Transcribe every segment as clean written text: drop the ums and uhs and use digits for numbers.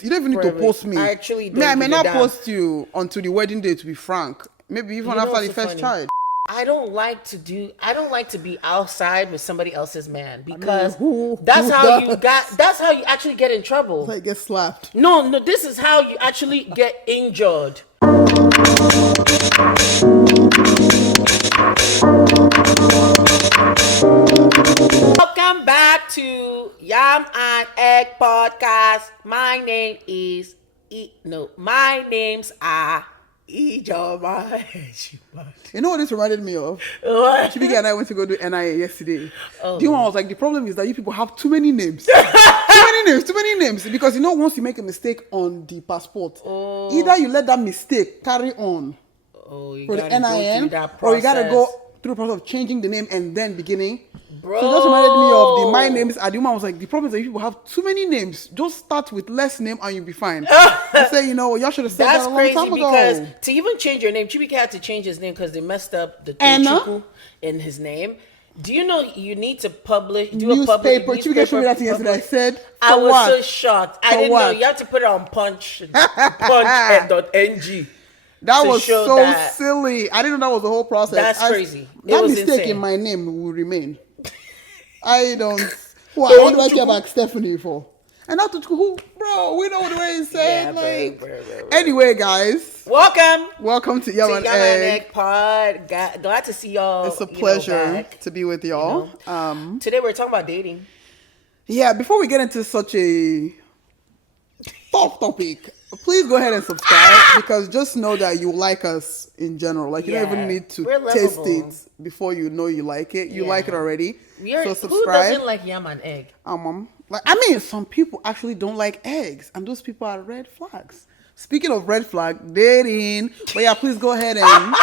You don't even need to post me. I actually don't. I may not post you until the wedding day, to be frank. Maybe even after the first child. I don't like to be outside with somebody else's man because that's how you actually get in trouble. That's how you get slapped. No, this is how you actually get injured. Welcome back to Yam Egg Podcast. My names are You know what this reminded me of? What? Chibike and I went to go do NIA yesterday. Oh. The one was like, the problem is that you people have too many names. too many names. Because once you make a mistake on the passport, either you let that mistake carry on for the NIN, or you gotta go through the process of changing the name and then beginning. Bro. So that reminded me of my names. And the woman was like, the problem is that you people have too many names. Just start with less name and you'll be fine. I say, y'all should have said that a long time ago. Because to even change your name, Chibike had to change his name because they messed up the Chuku in his name. Do you know you need to do a public newspaper? Chibike showed me that yesterday. I said, I was so shocked. I didn't know. You have to put it on punch.ng. That was so silly. I didn't know that was the whole process. That's crazy. That mistake insane. In my name will remain. I don't. What do I care about Stephanie for? And not to who, bro. We know what the way it's said. Bro. Anyway, guys, welcome to Yam Egg Pod. Glad to see y'all. It's a pleasure to be with y'all. Today we're talking about dating. Yeah. Before we get into such a tough topic, please go ahead and subscribe because just know that you like us in general. Like you don't even need to taste it before you know you like it. You like it already. So subscribe. Who doesn't like yam and egg? Some people actually don't like eggs, and those people are red flags. Speaking of red flag, dating. But yeah, please go ahead and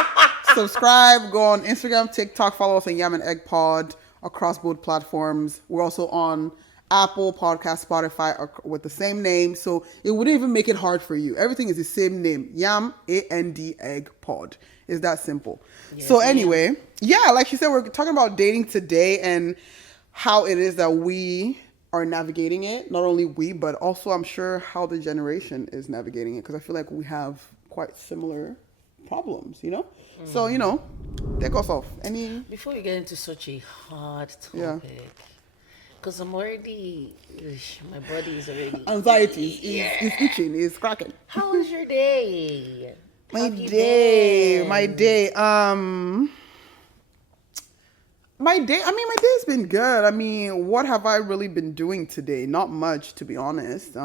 subscribe. Go on Instagram, TikTok, follow us on Yam Egg Pod across both platforms. We're also on Apple Podcast, Spotify with the same name, so it wouldn't even make it hard for you. Everything is the same name, Yam Egg Pod. It's that simple. Yes, so anyway, like she said, we're talking about dating today and how it is that we are navigating it. Not only we, but also I'm sure how the generation is navigating it, because I feel like we have quite similar problems, So, take us off. Before you get into such a hard topic, because I'm already, my body is already... Anxiety is itching, is cracking. How was your day? My day's been good. What have I really been doing today? Not much, to be honest.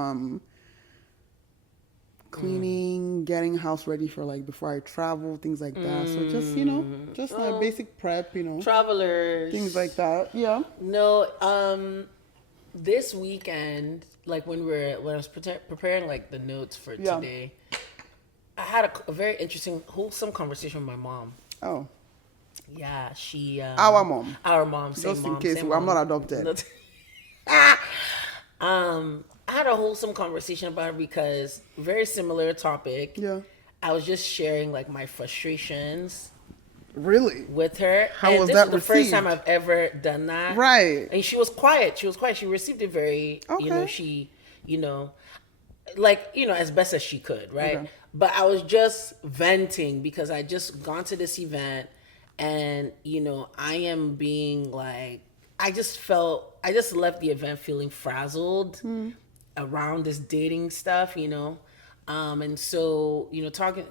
Cleaning, getting house ready for before I travel, things like that. So just like basic prep, Travelers. Things like that. Yeah. No, this weekend, when I was preparing the notes for today, I had a very interesting, wholesome conversation with my mom. Oh. Yeah, she... our mom. Our mom, just in case I'm not adopted. I had a wholesome conversation about her because very similar topic. Yeah. I was just sharing my frustrations. Really? With her. How was that received? This is the first time I've ever done that. Right. And she was quiet. She received it very, okay. As best as she could, right? Okay. But I was just venting because I just gone to this event and, I am being I just left the event feeling frazzled around this dating stuff, and so,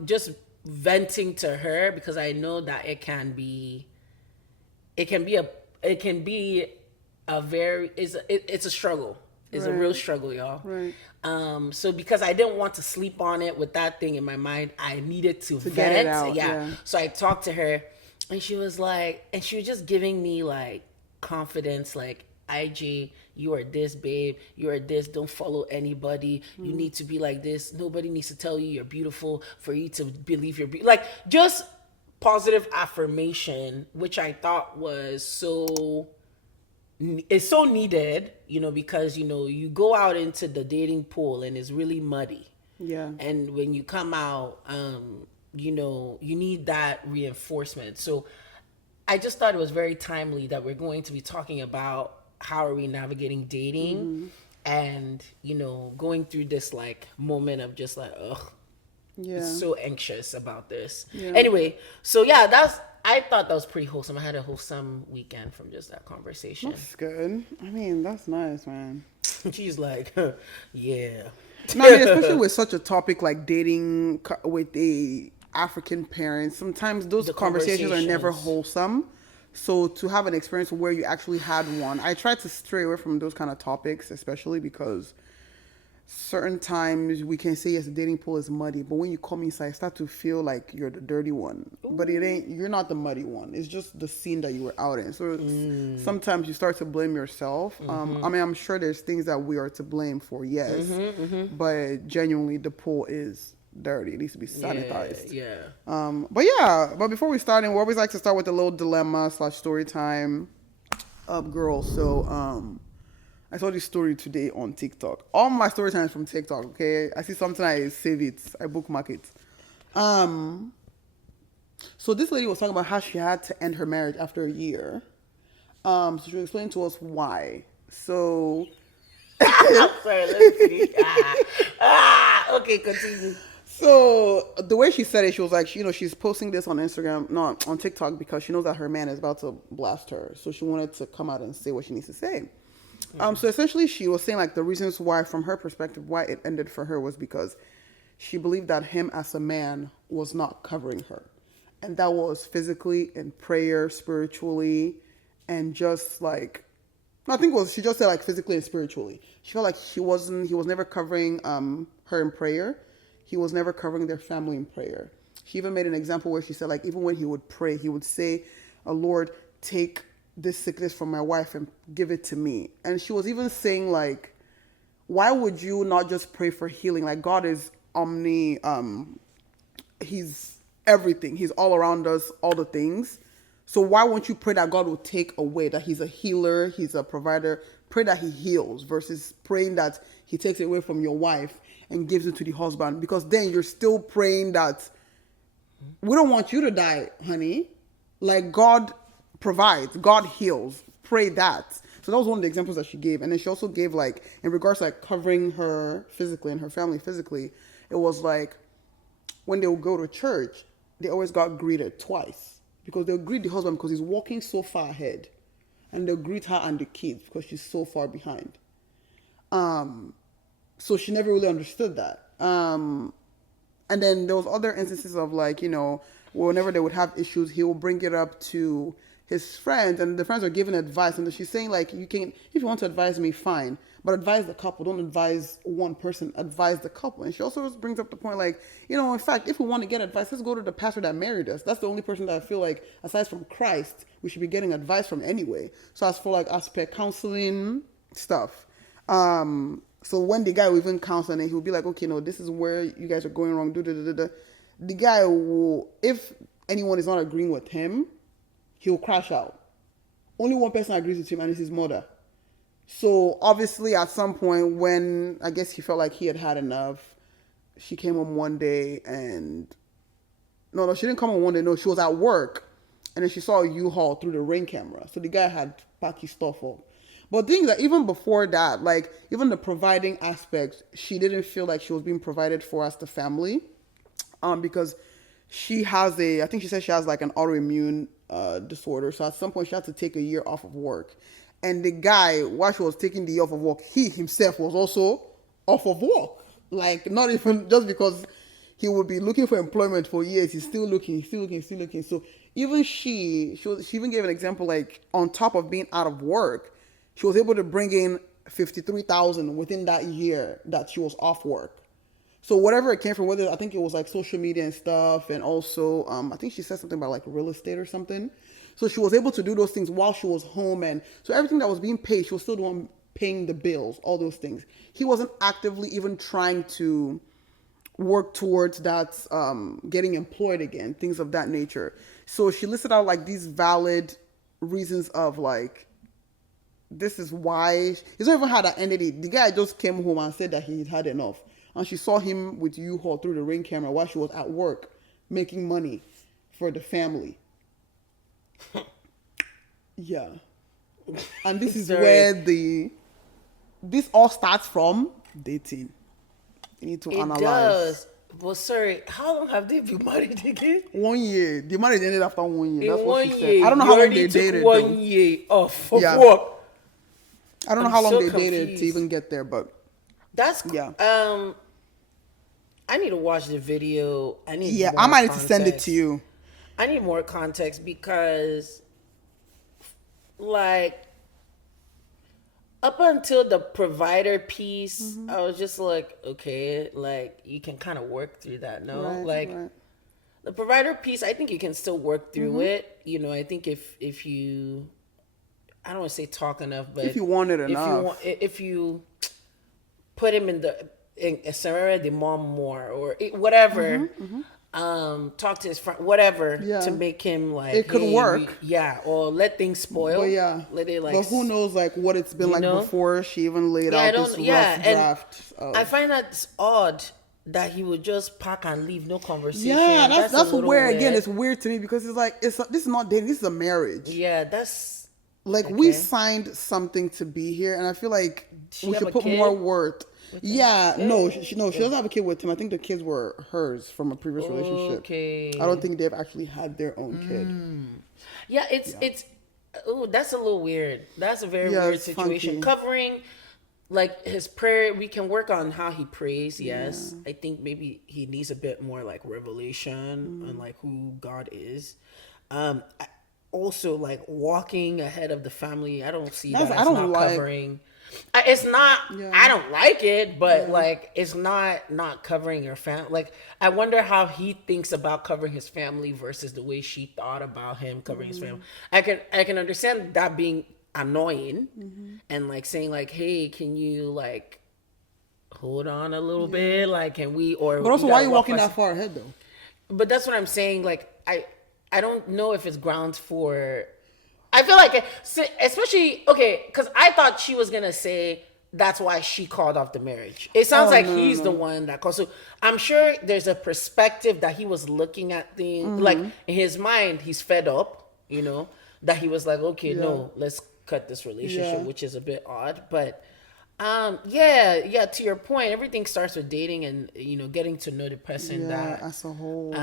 just venting to her because I know that it can be a struggle. It's a real struggle, y'all. Right. So because I didn't want to sleep on it with that thing in my mind, I needed to vent. Get it out. Yeah. So I talked to her and she was just giving me confidence, IJ, you are this, babe. You are this. Don't follow anybody. You need to be like this. Nobody needs to tell you you're beautiful for you to believe you're beautiful. Just positive affirmation, which I thought was so needed, because, you go out into the dating pool and it's really muddy. Yeah. And when you come out, you need that reinforcement. So I just thought it was very timely that we're going to be talking about how are we navigating dating and going through this like moment of just like, ugh, Yeah. so anxious about this. Yeah. Anyway, so yeah, I thought that was pretty wholesome. I had a wholesome weekend from just that conversation. That's good. I mean, that's nice, man. She's like, yeah. No, I mean, especially with such a topic like dating with a African parent, sometimes those The conversations are never conversations. wholesome. So to have an experience where you actually had one, I try to stray away from those kind of topics, especially because certain times we can say yes, the dating pool is muddy, but when you come inside, I start to feel like you're the dirty one. But it ain't. You're not the muddy one. It's just the scene that you were out in. So sometimes you start to blame yourself. I mean, I'm sure there's things that we are to blame for, yes, but genuinely, the pool is dirty. It needs to be sanitized. Yeah. But before we start, and we always like to start with a little dilemma / story time. Girls. So I saw this story today on TikTok. All my story time is from TikTok, okay? I see something, I save it. I bookmark it. So this lady was talking about how she had to end her marriage after a year. So she was explaining to us why. So I'm sorry, let me finish. Okay, continue. So the way she said it, she was like, she's posting this on Instagram, no, on TikTok, because she knows that her man is about to blast her. So she wanted to come out and say what she needs to say. So essentially she was saying like the reasons why, from her perspective, why it ended for her was because she believed that him as a man was not covering her. And that was physically, in prayer, spiritually, and just like, no, I think it was, she just said like physically and spiritually. She felt like he was never covering her in prayer. He was never covering their family in prayer. She even made an example where she said like, even when he would pray, he would say, Lord, take this sickness from my wife and give it to me. And she was even saying like, why would you not just pray for healing? Like God is he's everything. He's all around us, all the things. So why won't you pray that God will take away, that he's a healer, he's a provider? Pray that he heals versus praying that he takes it away from your wife and gives it to the husband, because then you're still praying that we don't want you to die, honey. Like God provides, God heals. Pray that. So that was one of the examples that she gave. And then she also gave like, in regards to like covering her physically and her family physically, it was like when they would go to church, they always got greeted twice, because they'll greet the husband because he's walking so far ahead, and they'll greet her and the kids because she's so far behind. So she never really understood that. And then there was other instances of like, whenever they would have issues, he will bring it up to his friends, and the friends are giving advice, and she's saying like, if you want to advise me, fine, but advise the couple, don't advise one person, advise the couple. And she also brings up the point like, in fact, if we want to get advice, let's go to the pastor that married us. That's the only person that I feel like, aside from Christ, we should be getting advice from anyway. So as per counseling stuff, so when the guy will even counsel, and he'll be like, okay, no, this is where you guys are going wrong, the guy will, if anyone is not agreeing with him, he'll crash out. Only one person agrees with him, and it's his mother. So obviously at some point, when I guess he felt like he had enough, she came home one day and no, she didn't come home one day. No, she was at work, and then she saw a U-Haul through the Ring camera. So the guy had packed his stuff up. But the thing is that even before that, like even the providing aspect, she didn't feel like she was being provided for as the family, because she has I think she said she has like an autoimmune disorder. So at some point she had to take a year off of work. And the guy, while she was taking the year off of work, he himself was also off of work. Like not even just because he would be looking for employment for years, he's still looking. So even she even gave an example like on top of being out of work, she was able to bring in $53,000 within that year that she was off work. So whatever it came from, whether I think it was like social media and stuff, and also I think she said something about like real estate or something. So she was able to do those things while she was home, and so everything that was being paid, she was still the one paying the bills, all those things. He wasn't actively even trying to work towards that, getting employed again, things of that nature. So she listed out like these valid reasons of like, this is why. He's not even had that entity. The guy just came home and said that he had enough. And she saw him with U-Haul through the Ring camera while she was at work making money for the family. Yeah. And this is where the this all starts from dating. You need to analyze. It does. But sorry, how long have they been married again? 1 year. The marriage ended after 1 year. That's In what 1 she year, said. I don't know you how long already they took dated. 1 though. year off for Yeah. what? I don't know I'm how long so they dated to confused. even get there, but That's yeah. I need to watch the video. I need Yeah, more I might need to send it context. to you. I need more context because, like, up until the provider piece, Mm-hmm. I was just like, okay, like you can kind of work through that. No, Right, like right. the provider piece, I think you can still work through Mm-hmm. it. You know, I think if you, I don't want to say talk enough, but If you want it if you enough. want, if you put him in a scenario the mom more or whatever. Talk to his friend, whatever, Mm-hmm, Yeah. to make him like It could hey, work. or let things spoil. But yeah, let it like. but who knows like what it's been you like know? before she even laid Yeah, I out don't. this Yeah, rough and draft. I find that odd that he would just pack and leave, no conversation. Yeah, that's a little where again weird. it's weird to me because it's like this is not dating, this is a marriage. Yeah, that's Like we okay. signed something to be here, and I feel like She we have should a put kid more worth. Yeah, no, she doesn't have a kid with him. I think the kids were hers from a previous relationship. Okay. I don't think they've actually had their own kid. Yeah, it's. Oh, that's a little weird. That's a very Yeah, weird it's situation. funky. Covering, like his prayer, we can work on how he prays. Yes, I think maybe he needs a bit more like revelation on like who God is. Also, like walking ahead of the family, I don't see That's- that I as don't not like- covering. It's not. Yeah. I don't like it, but like it's not covering your family. Like I wonder how he thinks about covering his family versus the way she thought about him covering his family. I can understand that being annoying and like saying like, hey, can you like hold on a little bit? Like, can we? Or But also, we why are gotta you walk walking past- that far ahead though? But that's what I'm saying. Like I don't know if it's grounds for. I feel like, especially, okay, because I thought she was going to say that's why she called off the marriage. It sounds like he's the one that called. So I'm sure there's a perspective that he was looking at things. Like, in his mind, he's fed up, you know, that he was like, okay, no, let's cut this relationship, Yeah. which is a bit odd. But, yeah, to your point, everything starts with dating and, you know, getting to know the person Yeah, as a whole.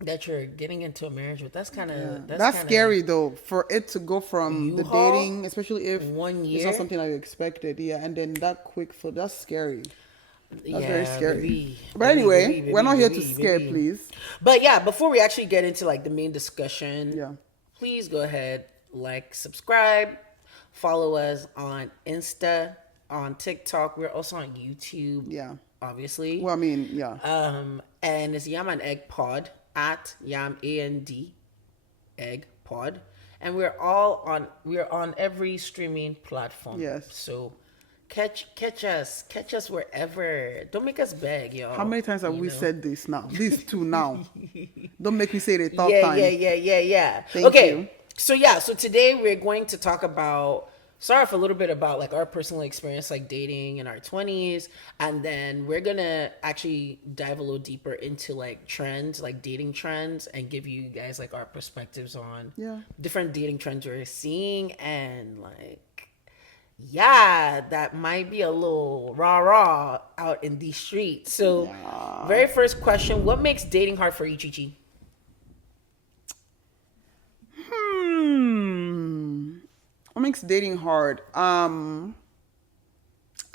that you're getting into a marriage with. That's kind of That's scary though, for it to go from the U-Haul? dating, especially if 1 it's year? not something I expected. Yeah, and then that quick flip, that's scary. That's very scary. Baby, But anyway, baby, we're not here to baby, scare, baby. please. But yeah, before we actually get into like the main discussion, Yeah. please go ahead, like, subscribe, follow us on Insta, on TikTok. We're also on YouTube. Yeah. Obviously. Well, I mean, yeah. And it's Yam Egg Pod at Yam AND Egg Pod, and we're on every streaming platform. Yes. So catch us wherever. Don't make us beg, y'all. How many times have we know? said this now? These two now. Don't make me say it a third Yeah, time. yeah. Thank Okay. you. So today we're going to talk about start off a little bit about like our personal experience like dating in our 20s, and then we're gonna actually dive a little deeper into like trends, like dating trends, and give you guys like our perspectives on different dating trends we're seeing, and like that might be a little rah out in these streets. So very first question, what makes dating hard for you, Chichi? What makes dating hard? I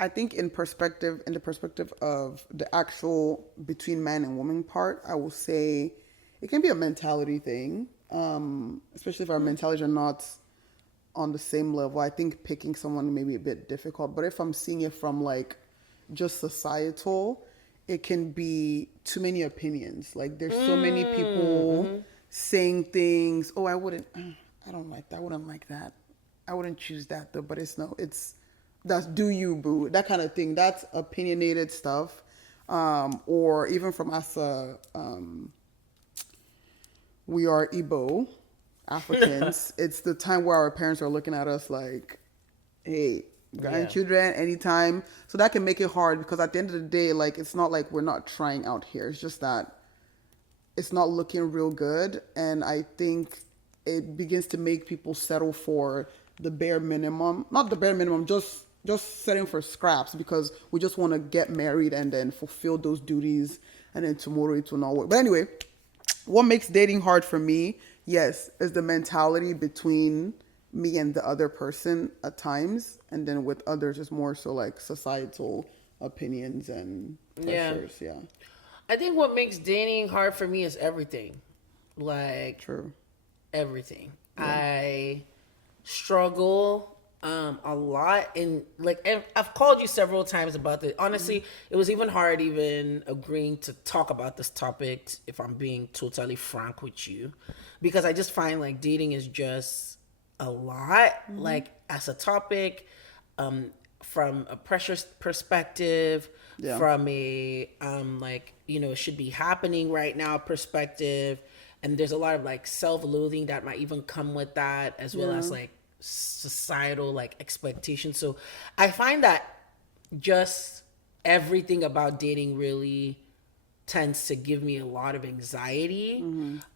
think in the perspective of the actual between man and woman part, I will say it can be a mentality thing. Especially if our mentalities are not on the same level. I think picking someone may be a bit difficult. But if I'm seeing it from like just societal, it can be too many opinions. Like there's so many people saying things. Oh, I don't like that. I wouldn't like that. I wouldn't choose that though, but that's do you boo, that kind of thing. That's opinionated stuff. Or even from us, we are Igbo Africans. It's the time where our parents are looking at us like, hey, grandchildren anytime. So that can make it hard because at the end of the day, like, it's not like we're not trying out here. It's just that it's not looking real good. And I think it begins to make people settle for the bare minimum, not the bare minimum, just setting for scraps because we just want to get married and then fulfill those duties, and then tomorrow it will not work. But anyway, what makes dating hard for me, yes, is the mentality between me and the other person at times, and then with others it's more so like societal opinions and pressures. Yeah. I think what makes dating hard for me is everything. Like, True. everything. Yeah. I struggle a lot, and like I've called you several times about this. Honestly, it was even hard even agreeing to talk about this topic, if I'm being totally frank with you, because I just find like dating is just a lot, like as a topic, from a pressure perspective, from a like, you know, it should be happening right now perspective, and there's a lot of like self-loathing that might even come with that, as well as like societal like expectations. So I find that just everything about dating really tends to give me a lot of anxiety.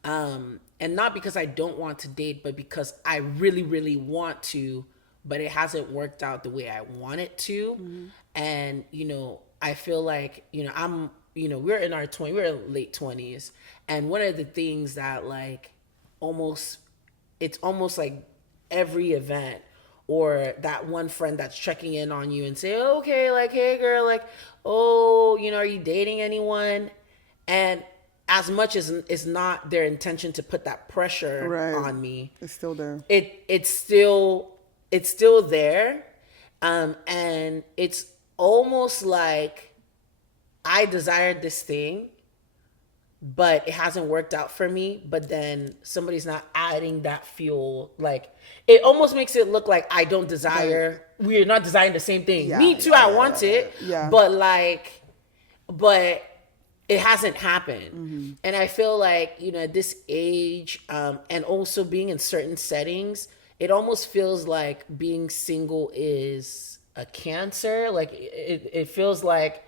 And not because I don't want to date, but because I really, really want to, but it hasn't worked out the way I want it to. And, you know, I feel like, you know, we're in our 20s, we're in late 20s. And one of the things that like it's almost like every event, or that one friend that's checking in on you and say, oh, okay, like, hey girl, like, oh, you know, are you dating anyone? And as much as it's not their intention to put that pressure on me, it's still there. It's still there. And it's almost like I desired this thing, but it hasn't worked out for me. But then somebody's not adding that fuel. Like, it almost makes it look like I don't desire. We're not desiring the same thing. Me too. I want it. But it hasn't happened. And I feel like, you know, at this age, and also being in certain settings, it almost feels like being single is a cancer. Like it feels like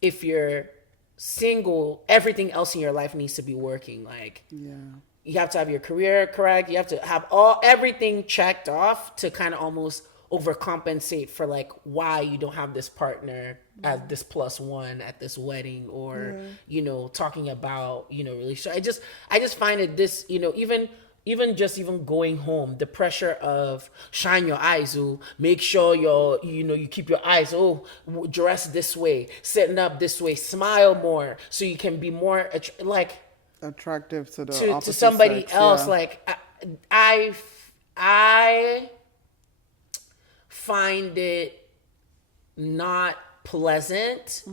if you're single, everything else in your life needs to be working. Like, you have to have your career correct. You have to have everything checked off to kind of almost overcompensate for like why you don't have this partner at this +1 at this wedding, or you know, talking about, you know, relationship. I just find it this, you know, even going home, the pressure of shine your eyes, make sure you keep your eyes, dress this way, sitting up this way, smile more so you can be more attractive to the to somebody sex, else. Like I find it not pleasant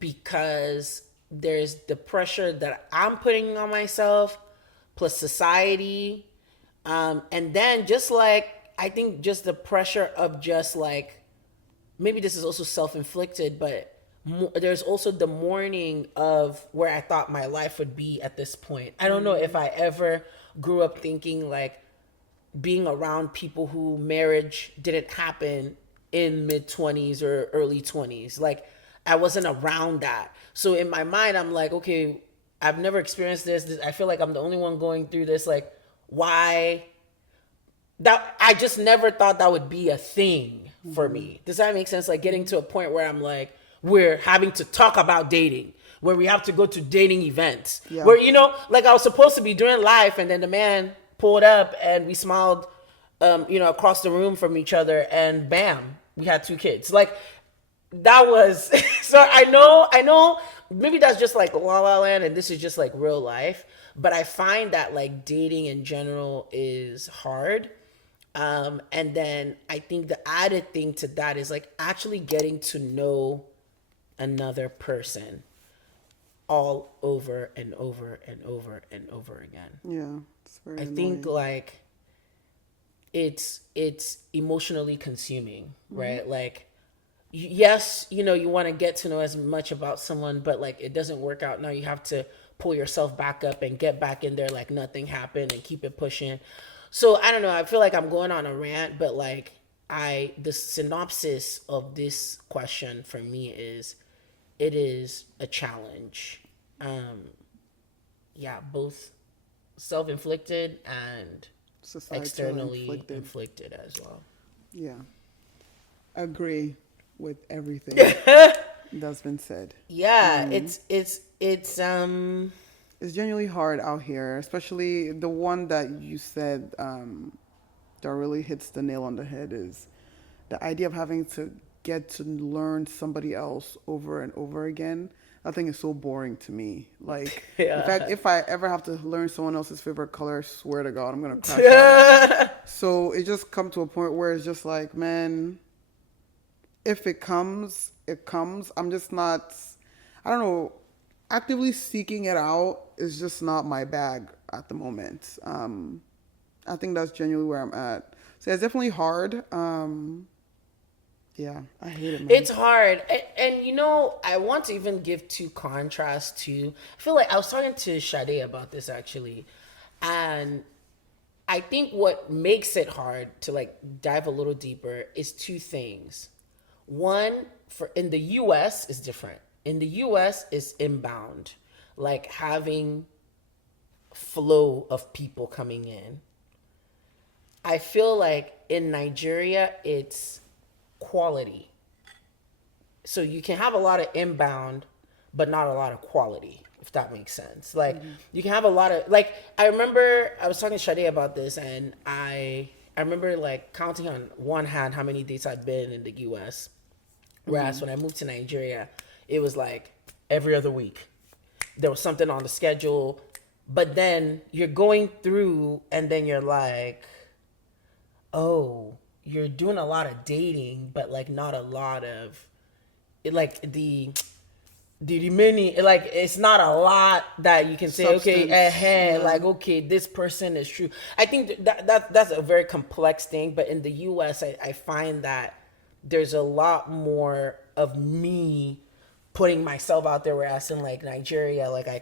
because there's the pressure that I'm putting on myself, plus society, and then just like I think just the pressure of just like, maybe this is also self-inflicted, but there's also the mourning of where I thought my life would be at this point. I don't know if I ever grew up thinking like being around people who marriage didn't happen in mid-20s or early 20s. Like, I wasn't around that. So in my mind, I'm like, okay, I've never experienced this. I feel like I'm the only one going through this. Like, why? That I just never thought that would be a thing for me. Does that make sense? Like, getting to a point where I'm like, we're having to talk about dating, where we have to go to dating events, where, you know, like I was supposed to be doing life, and then the man pulled up and we smiled, you know, across the room from each other, and bam, we had 2 kids. Like, that was so I know maybe that's just like La La Land and this is just like real life, but I find that like dating in general is hard. And then I think the added thing to that is like actually getting to know another person all over and over and over and over again. Yeah, it's very I annoying. think like it's emotionally consuming, right? Like, yes, you know, you want to get to know as much about someone, but like it doesn't work out. Now you have to pull yourself back up and get back in there like nothing happened and keep it pushing. So I don't know. I feel like I'm going on a rant, but like the synopsis of this question for me is, it is a challenge. Both self-inflicted and Societal externally inflicted as well. Yeah. Agree with everything that's been said. Yeah, It's genuinely hard out here, especially the one that you said that really hits the nail on the head is the idea of having to get to learn somebody else over and over again. That thing is so boring to me. Like, in fact, if I ever have to learn someone else's favorite color, I swear to God, I'm gonna crash out. So it just come to a point where it's just like, man, if it comes, it comes. I'm just not, I don't know, actively seeking it out is just not my bag at the moment. I think that's genuinely where I'm at. So it's definitely hard. Yeah, I hate it, man. It's hard. And you know, I want to even give two contrasts to, I feel like I was talking to Sade about this actually. And I think what makes it hard to like dive a little deeper is two things. One, for in the US is different. In the US is inbound, like having flow of people coming in. I feel like in Nigeria it's quality. So you can have a lot of inbound, but not a lot of quality, if that makes sense. Like you can have a lot of, like, I remember I was talking to Sade about this, and I remember like counting on one hand how many dates I'd been in the US. Whereas when I moved to Nigeria, it was like every other week. There was something on the schedule, but then you're going through and then you're like, oh, you're doing a lot of dating, but like not a lot of it, like the remaining, like it's not a lot that you can say, Substance. okay, like okay, this person is true. I think that's a very complex thing, but in the US I find that there's a lot more of me putting myself out there, whereas in like Nigeria, like I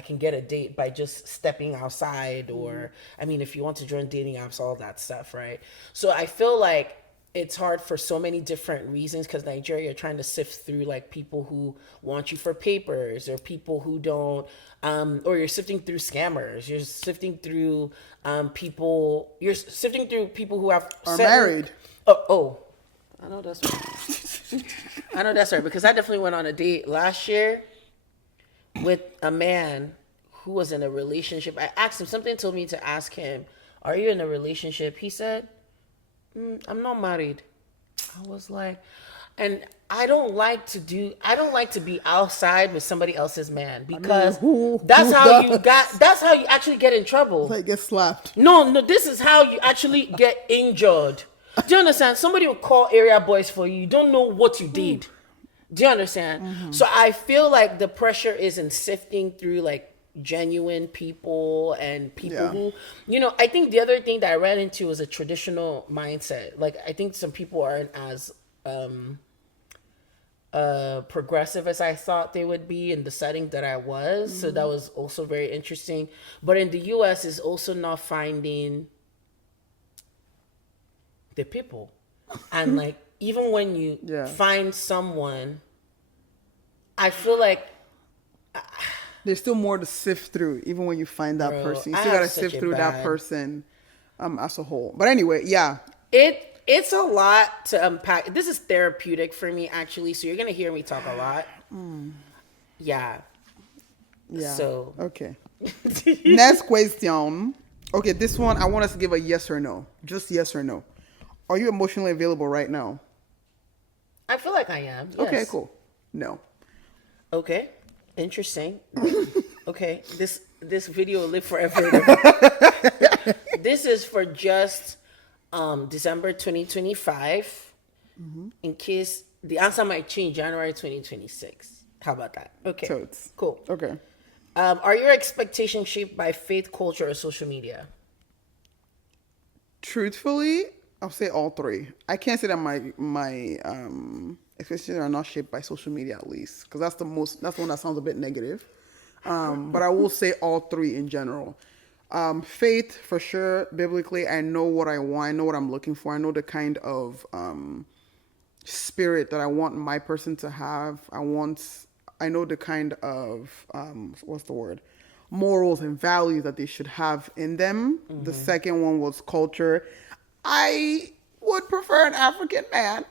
can get a date by just stepping outside, or I mean, if you want to join dating apps, all that stuff, right? So I feel like it's hard for so many different reasons, because Nigeria, you're trying to sift through like people who want you for papers, or people who don't, or you're sifting through scammers. You're sifting through people. You're sifting through people who Are married. Oh, I know that's right. I know that's right, because I definitely went on a date last year with a man who was in a relationship. I asked him, something told me to ask him, are you in a relationship? He said, I'm not married. I was like, and I don't like to be outside with somebody else's man, because that's how you actually get in trouble. Like get slapped. No, this is how you actually get injured. Do you understand? Somebody will call area boys for you. You don't know what you did. Do you understand? So I feel like the pressure is in sifting through like genuine people and people who, you know, I think the other thing that I ran into was a traditional mindset. Like I think some people aren't as progressive as I thought they would be in the setting that I was. So that was also very interesting. But in the US is also not finding the people. And like even when you find someone, I feel like there's still more to sift through, even when you find that person. You still gotta sift through that person as a whole. But anyway, it's a lot to unpack. This is therapeutic for me, actually. So you're gonna hear me talk a lot. Yeah. So okay. Next question. Okay, this one I want us to give a yes or no. Just yes or no. Are you emotionally available right now? I feel like I am. Yes. Okay, cool. No. Okay. Interesting. Okay. This video will live forever. This is for just December 2025. In case the answer might change January 2026. How about that? Okay. Totes. Cool. Okay. Are your expectations shaped by faith, culture, or social media? Truthfully, I'll say all three. I can't say that my expectations are not shaped by social media, at least, because that's the one that sounds a bit negative. But I will say all three in general. Faith, for sure. Biblically, I know what I want. I know what I'm looking for. I know the kind of spirit that I want my person to have. I know the kind of morals and values that they should have in them. The second one was culture. I would prefer an African man.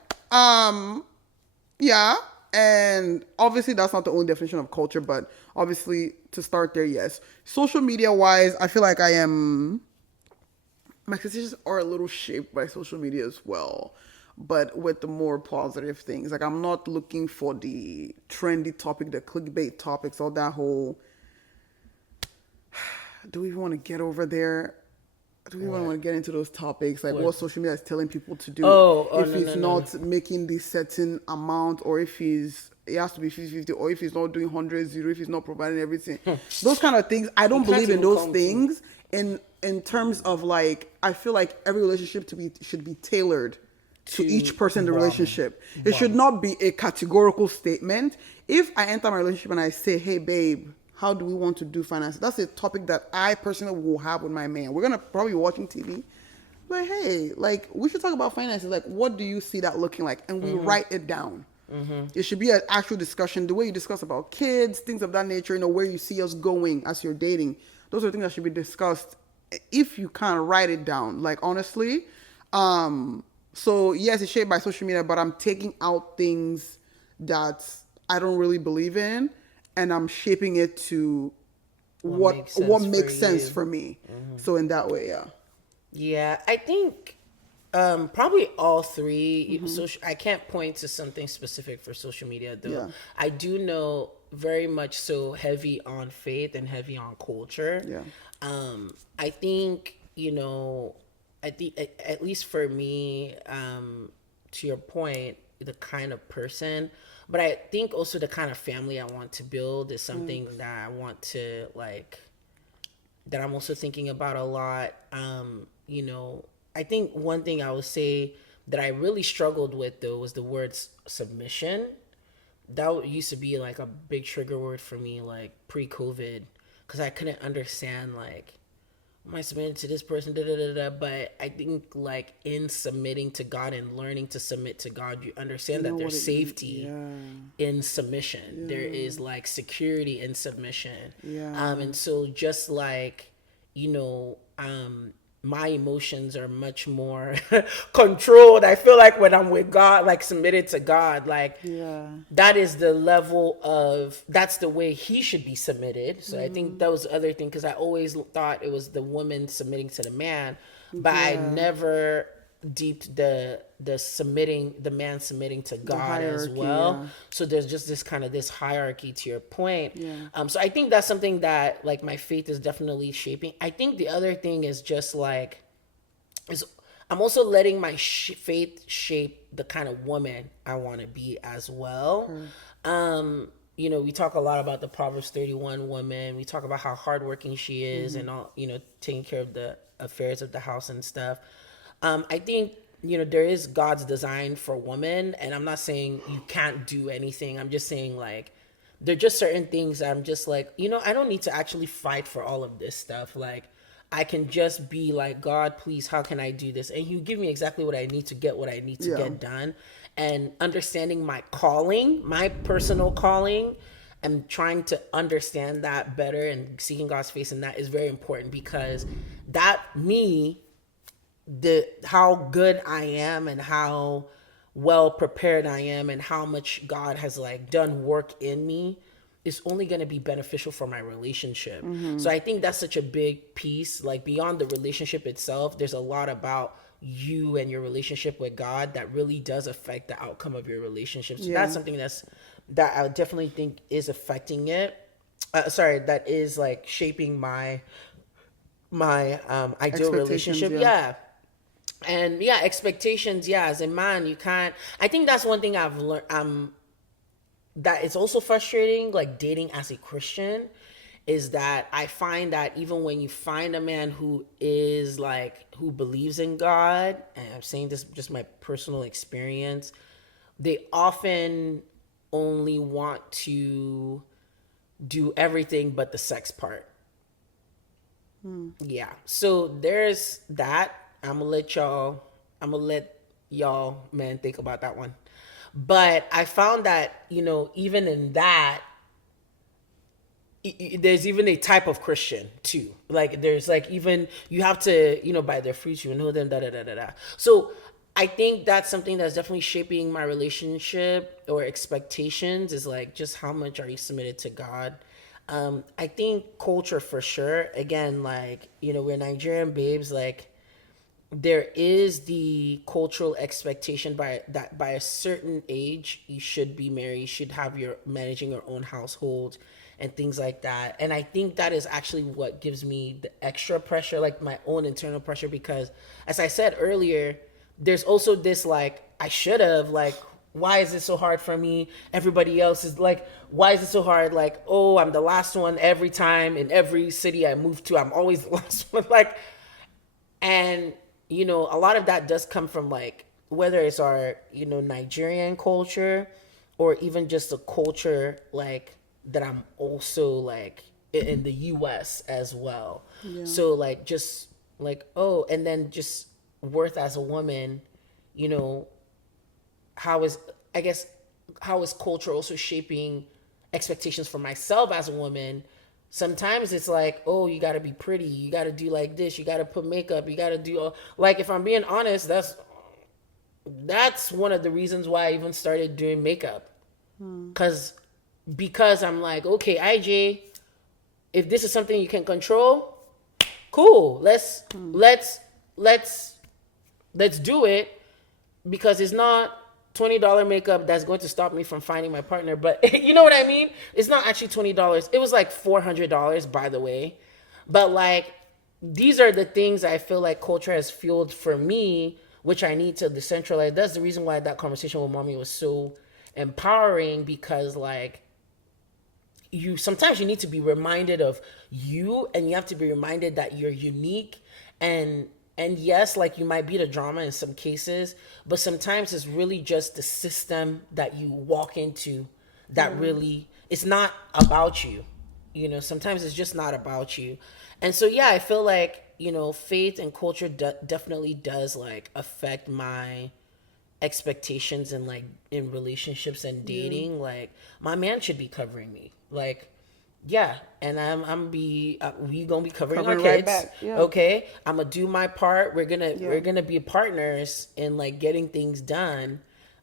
Yeah, and obviously that's not the only definition of culture, but obviously to start there, yes. Social media wise, I feel like my expectations are a little shaped by social media as well, but with the more positive things. Like I'm not looking for the trendy topic, the clickbait topics, all that whole. Do we even want to get over there? Do we even want to get into those topics? Like what social media is telling people to do. If he's not making this certain amount, or if it has to be 50-50, or if he's not doing 100-0, if he's not providing everything. Those kind of things, I don't believe in those things. In terms of like, I feel like every relationship should be tailored to each person in the relationship. It should not be a categorical statement. If I enter my relationship and I say, hey babe, how do we want to do finances? That's a topic that I personally will have with my man. We're gonna probably be watching TV. Like, hey, like we should talk about finances. Like, what do you see that looking like? And we write it down. It should be an actual discussion. The way you discuss about kids, things of that nature, where you see us going as you're dating. Those are things that should be discussed if you kind of write it down. Like, honestly. So yes, it's shaped by social media, but I'm taking out things that I don't really believe in, and I'm shaping it to what makes sense for me. So in that way, yeah. Yeah, I think probably all three. I can't point to something specific for social media, though. Yeah. I do know very much so heavy on faith and heavy on culture. Yeah. I think, at least for me, to your point, the kind of person, but I think also the kind of family I want to build is something that I want to that I'm also thinking about a lot. I think one thing I would say that I really struggled with though was the word submission. That used to be like a big trigger word for me, like pre-COVID, because I couldn't understand am I submitting to this person? But I think in submitting to God and learning to submit to God, you understand that there's safety in submission. Yeah. There is security in submission. Yeah. And so just my emotions are much more controlled. I feel like when I'm with God, submitted to God, that is the level of, that's the way he should be submitted. So I think that was the other thing, because I always thought it was the woman submitting to the man, but I never deeped the man submitting to God as well. Yeah. So there's just this hierarchy to your point. Yeah. So I think that's something that my faith is definitely shaping. I think the other thing is just I'm also letting my faith shape the kind of woman I want to be as well. We talk a lot about the Proverbs 31 woman. We talk about how hardworking she is and all, taking care of the affairs of the house and stuff. I think, there is God's design for women, and I'm not saying you can't do anything. I'm just saying there are just certain things that I'm just I don't need to actually fight for all of this stuff. I can just be God, please, how can I do this? And you give me exactly what I need to get what I need to get done. And understanding my calling, my personal calling, and trying to understand that better and seeking God's face in that is very important, because how good I am and how well prepared I am and how much God has done work in me is only going to be beneficial for my relationship. So I think that's such a big piece. Beyond the relationship itself, there's a lot about you and your relationship with God that really does affect the outcome of your relationship. So that's something that I definitely think is affecting it. That is shaping my ideal relationship. Yeah. And expectations. As a man, you can't. I think that's one thing I've learned. That it's also frustrating, dating as a Christian, is that I find that even when you find a man who is who believes in God, and I'm saying this just my personal experience, they often only want to do everything but the sex part. Yeah. So there's that. I'm gonna let y'all men think about that one. But I found that, even in that, there's even a type of Christian too. There's even, you have to, by their fruits, you know them, da da da da da. So I think that's something that's definitely shaping my relationship or expectations is like just how much are you submitted to God. I think culture for sure. Again, like, you know, we're Nigerian babes, like there is the cultural expectation by that by a certain age you should be married, you should have your managing your own household and things like that. And I think that is actually what gives me the extra pressure, like my own internal pressure, because as I said earlier, there's also this like I should have, like, why is it so hard for me? Everybody else is like, why is it so hard? Like, oh, I'm the last one every time in every city I move to. I'm always the last one. Like, and you know, a lot of that does come from like whether it's our, you know, Nigerian culture or even just a culture like that I'm also like in the US as well. Yeah. So like just like, oh, and then just worth as a woman, you know, how is culture also shaping expectations for myself as a woman? Sometimes it's like, oh, you got to be pretty, you got to do like this, you got to put makeup, you got to do all, like, if I'm being honest, that's one of the reasons why I even started doing makeup. Because I'm like, okay, IJ, if this is something you can control, cool, let's do it, because it's not $20 makeup that's going to stop me from finding my partner. But you know what I mean? It's not actually $20. It was like $400, by the way. But like, these are the things I feel like culture has fueled for me, which I need to decentralize. That's the reason why that conversation with mommy was so empowering, because like, sometimes you need to be reminded of you, and you have to be reminded that you're unique. And yes, like you might be the drama in some cases, but sometimes it's really just the system that you walk into that really, it's not about you. You know, sometimes it's just not about you. And so, yeah, I feel like, you know, faith and culture definitely does like affect my expectations and like in relationships and dating. Like my man should be covering me. Like, yeah, and we gonna be covering our kids, right back. Yeah. Okay, I'm gonna do my part. We're gonna be partners in like getting things done,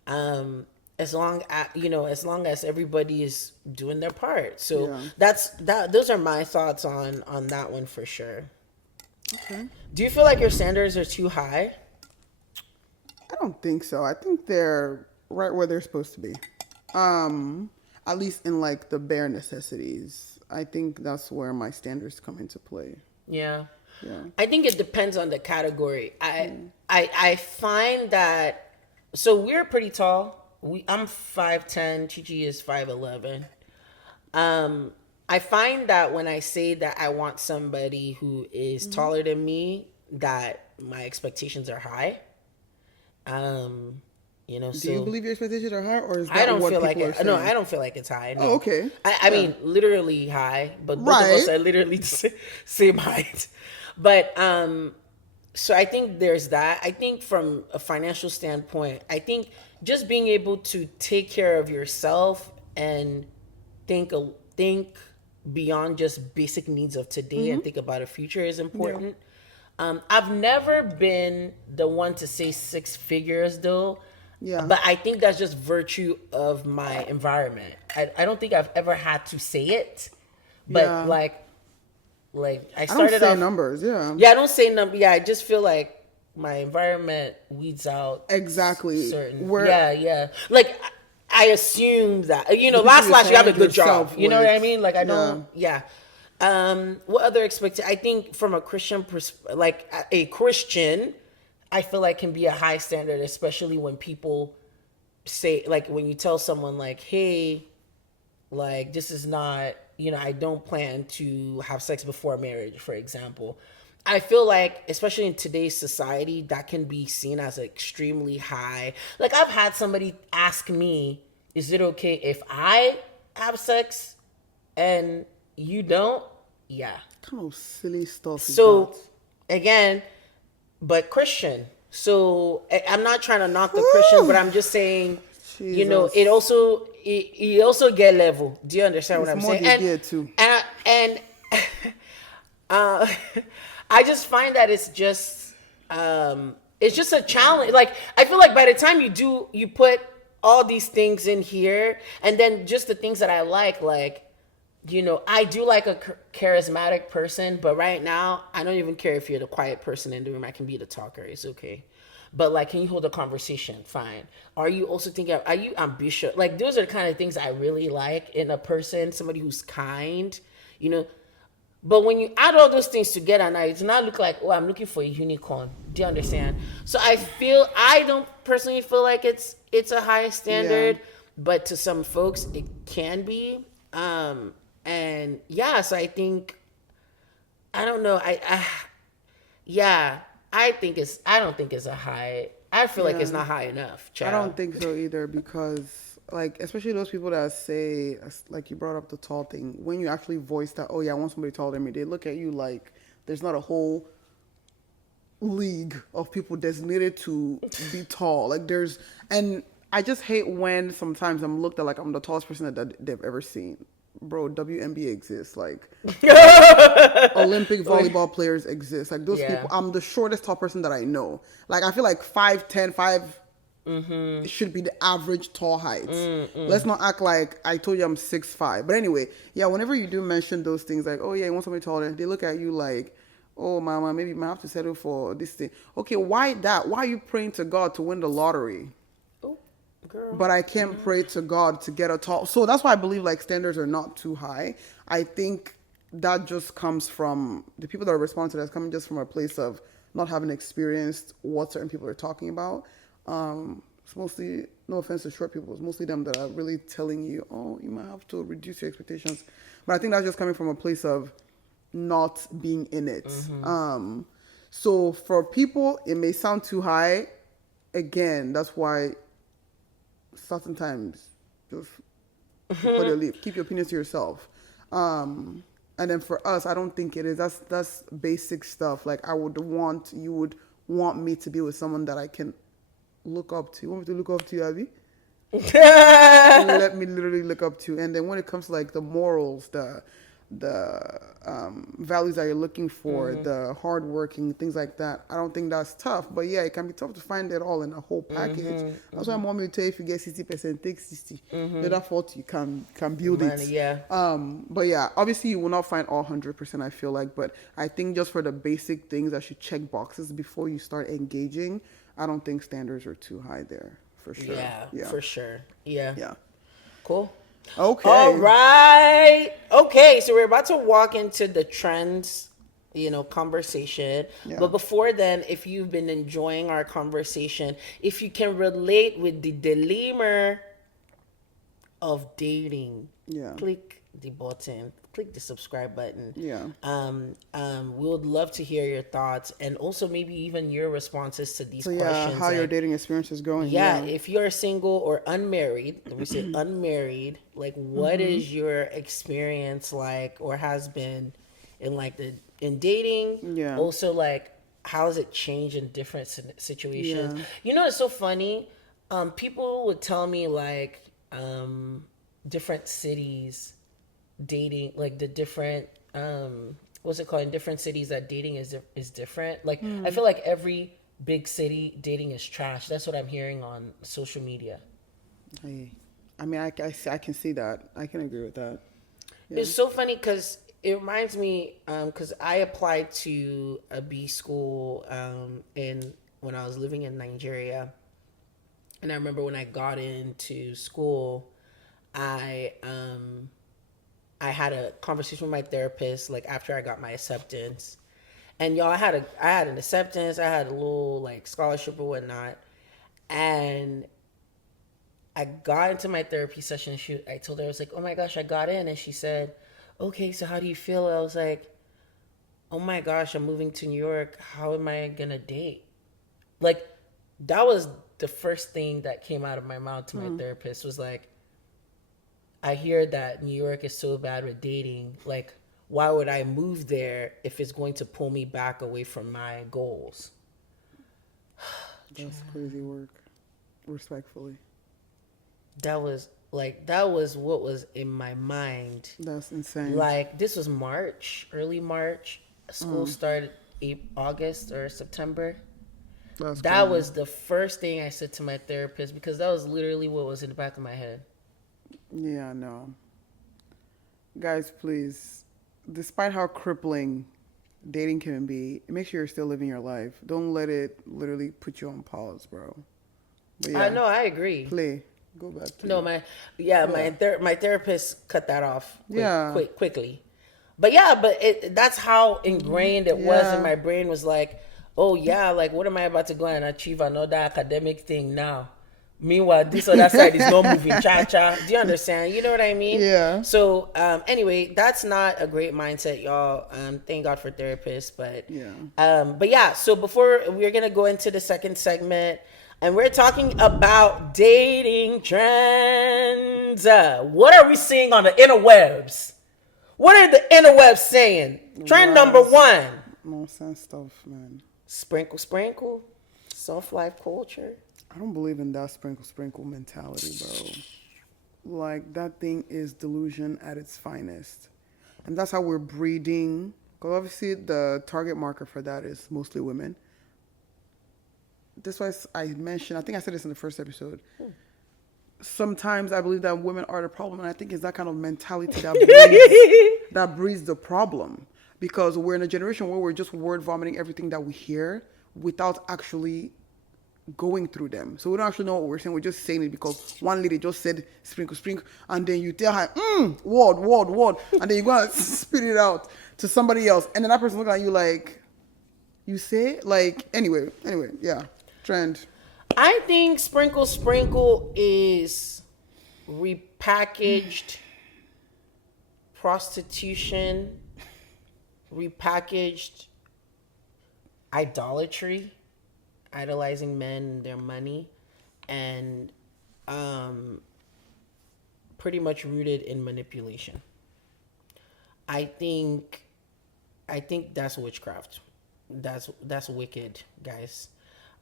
as long as everybody is doing their part. So those are my thoughts on that one for sure. Okay. Do you feel like your standards are too high? I don't think so. I think they're right where they're supposed to be. At least in like the bare necessities. I think that's where my standards come into play. Yeah. Yeah. I think it depends on the category. I find that, so we're pretty tall. I'm 5'10", Chichi is 5'11". I find that when I say that I want somebody who is taller than me, that my expectations are high. You know, do you believe your expectations are high, or is that I don't what feel people like are saying? No, I don't feel like it's high. No. Oh, okay. I mean, literally high, but both of us are literally the same height. But so I think there's that. I think from a financial standpoint, I think just being able to take care of yourself and think beyond just basic needs of today and think about a future is important. Yeah. I've never been the one to say 6 figures though. Yeah. But I think that's just virtue of my environment. I don't think I've ever had to say it. But like I started off numbers, yeah. Yeah, I don't say numbers. Yeah, I just feel like my environment weeds out certain. Yeah. Like I assume that, you know, last you have a good job. You know what I mean? Like I don't what other expectation? I think from a Christian like a Christian, I feel like can be a high standard, especially when people say, like when you tell someone like, hey, like this is not, you know, I don't plan to have sex before marriage, for example. I feel like, especially in today's society, that can be seen as extremely high. Like I've had somebody ask me, is it okay if I have sex and you don't? Yeah. Kind of silly stuff. So again, but Christian. So I'm not trying to knock the Christian, but I'm just saying, Jesus. You know, it also get level. Do you understand what I'm saying? And I just find that it's just It's just a challenge. Like, I feel like by the time you put all these things in here, and then just the things that I like, I do like a charismatic person, but right now, I don't even care if you're the quiet person in the room. I can be the talker. It's okay. But like, can you hold a conversation? Fine. Are you also thinking? Are you ambitious? Like, those are the kind of things I really like in a person. Somebody who's kind. You know. But when you add all those things together, now it does not look like, oh, I'm looking for a unicorn. Do you understand? So I don't personally feel like it's a high standard, but to some folks it can be. And yeah, so I think, I don't know. Yeah, I don't think it's a high. I feel like it's not high enough. Child. I don't think so either, because like, especially those people that say, like you brought up the tall thing, when you actually voice that, oh yeah, I want somebody taller than me, they look at you like there's not a whole league of people designated to be tall. Like and I just hate when sometimes I'm looked at like I'm the tallest person that they've ever seen. Bro, WNBA exists. Like, Olympic volleyball players exist. Like, those people. I'm the shortest tall person that I know. Like, I feel like 5'10", should be the average tall height. Let's not act like I told you I'm 6'5". But anyway, yeah, whenever you do mention those things, like, oh yeah, you want somebody taller, they look at you like, oh mama, maybe you might have to settle for this thing. Okay, why that? Why are you praying to God to win the lottery? Girl. But I can't pray to God to get a tall. So that's why I believe like standards are not too high. I think that just comes from the people that are responding to that, coming just from a place of not having experienced what certain people are talking about. It's mostly, no offense to short people, it's mostly them that are really telling you, oh, you might have to reduce your expectations. But I think that's just coming from a place of not being in it. So for people, it may sound too high. Again, that's why certain times just before you leave, keep your opinions to yourself. And then for us, I don't think it is. That's basic stuff. Like, you would want me to be with someone that I can look up to. You want me to look up to you, Abby? Let me literally look up to you. And then when it comes to like the morals, the values that you're looking for, the hardworking, things like that, I don't think that's tough. But yeah, it can be tough to find it all in a whole package. That's why I'm want me to tell you, if you get 60%, take 60. The other 40 you can build Money, it. Yeah. But yeah, obviously you will not find all 100%, I feel like, but I think just for the basic things that should check boxes before you start engaging, I don't think standards are too high there, for sure. Yeah, for sure. Yeah. Cool. Okay. All right. Okay, so we're about to walk into the trends, conversation. Yeah. But before then, if you've been enjoying our conversation, if you can relate with the dilemma of dating, click the button, click the subscribe button. We would love to hear your thoughts, and also maybe even your responses to these questions. How your dating experience is going. If you're single or unmarried, let me say unmarried, like what is your experience like, or has been in dating? Also, like, how has it changed in different situations? It's so funny. People would tell me like different cities dating, like the different what's it called, in different cities, that dating is different. Like I feel like every big city dating is trash. That's what I'm hearing on social media. I mean, I can see that. I can agree with that. It's so funny because it reminds me, because I applied to a B school when I was living in Nigeria, and I remember when I got into school, I had a conversation with my therapist, like after I got my acceptance, and y'all, I had an acceptance, I had a little like scholarship or whatnot, and I got into my therapy session. I told her, I was like, oh my gosh, I got in, and she said, okay, so how do you feel? I was like, oh my gosh, I'm moving to New York. How am I gonna date? Like, that was the first thing that came out of my mouth to my therapist, was like, I hear that New York is so bad with dating. Like, why would I move there if it's going to pull me back away from my goals? That's crazy work. Respectfully. That was what was in my mind. That's insane. Like, this was March, early March. School started August or September. That's That crazy. was the first thing I said to my therapist because that was literally what was in the back of my head. Yeah, no. Guys, please, despite how crippling dating can be, make sure you're still living your life. Don't let it literally put you on pause, bro. But I yeah, know, I agree. play. Go back to No, it. my Yeah. my therapist cut that off Yeah. quickly. But yeah, but that's how ingrained it was in Yeah. my brain. Was like, oh yeah, like what am I about to go and achieve another academic thing now? Meanwhile, this other side is not moving. Cha cha. Do you understand? You know what I mean? Yeah. So anyway, that's not a great mindset, y'all. Thank God for therapists, Yeah. but yeah. So before we're gonna go into the second segment, and we're talking about dating trends. What are we seeing on the interwebs? What are the interwebs saying? Trend number Raz. one. Nonsense stuff, man. Sprinkle, sprinkle. Soft life culture. I don't believe in that sprinkle mentality, bro. Like, that thing is delusion at its finest. And that's how we're breeding. Because obviously, the target marker for that is mostly women. That's why I mentioned, I think I said this in the first episode. Sometimes I believe that women are the problem. And I think it's that kind of mentality that breeds the problem. Because we're in a generation where we're just word vomiting everything that we hear without actually going through them. So we don't actually know what we're saying. We're just saying it because one lady just said sprinkle, sprinkle, and then you tell her, word, and then you go and spit it out to somebody else. And then that person looking at you like, you say? Like, anyway, yeah. Trend. I think sprinkle, sprinkle is repackaged prostitution, repackaged idolatry, idolizing men and their money, and pretty much rooted in manipulation. I think that's witchcraft. That's wicked, guys.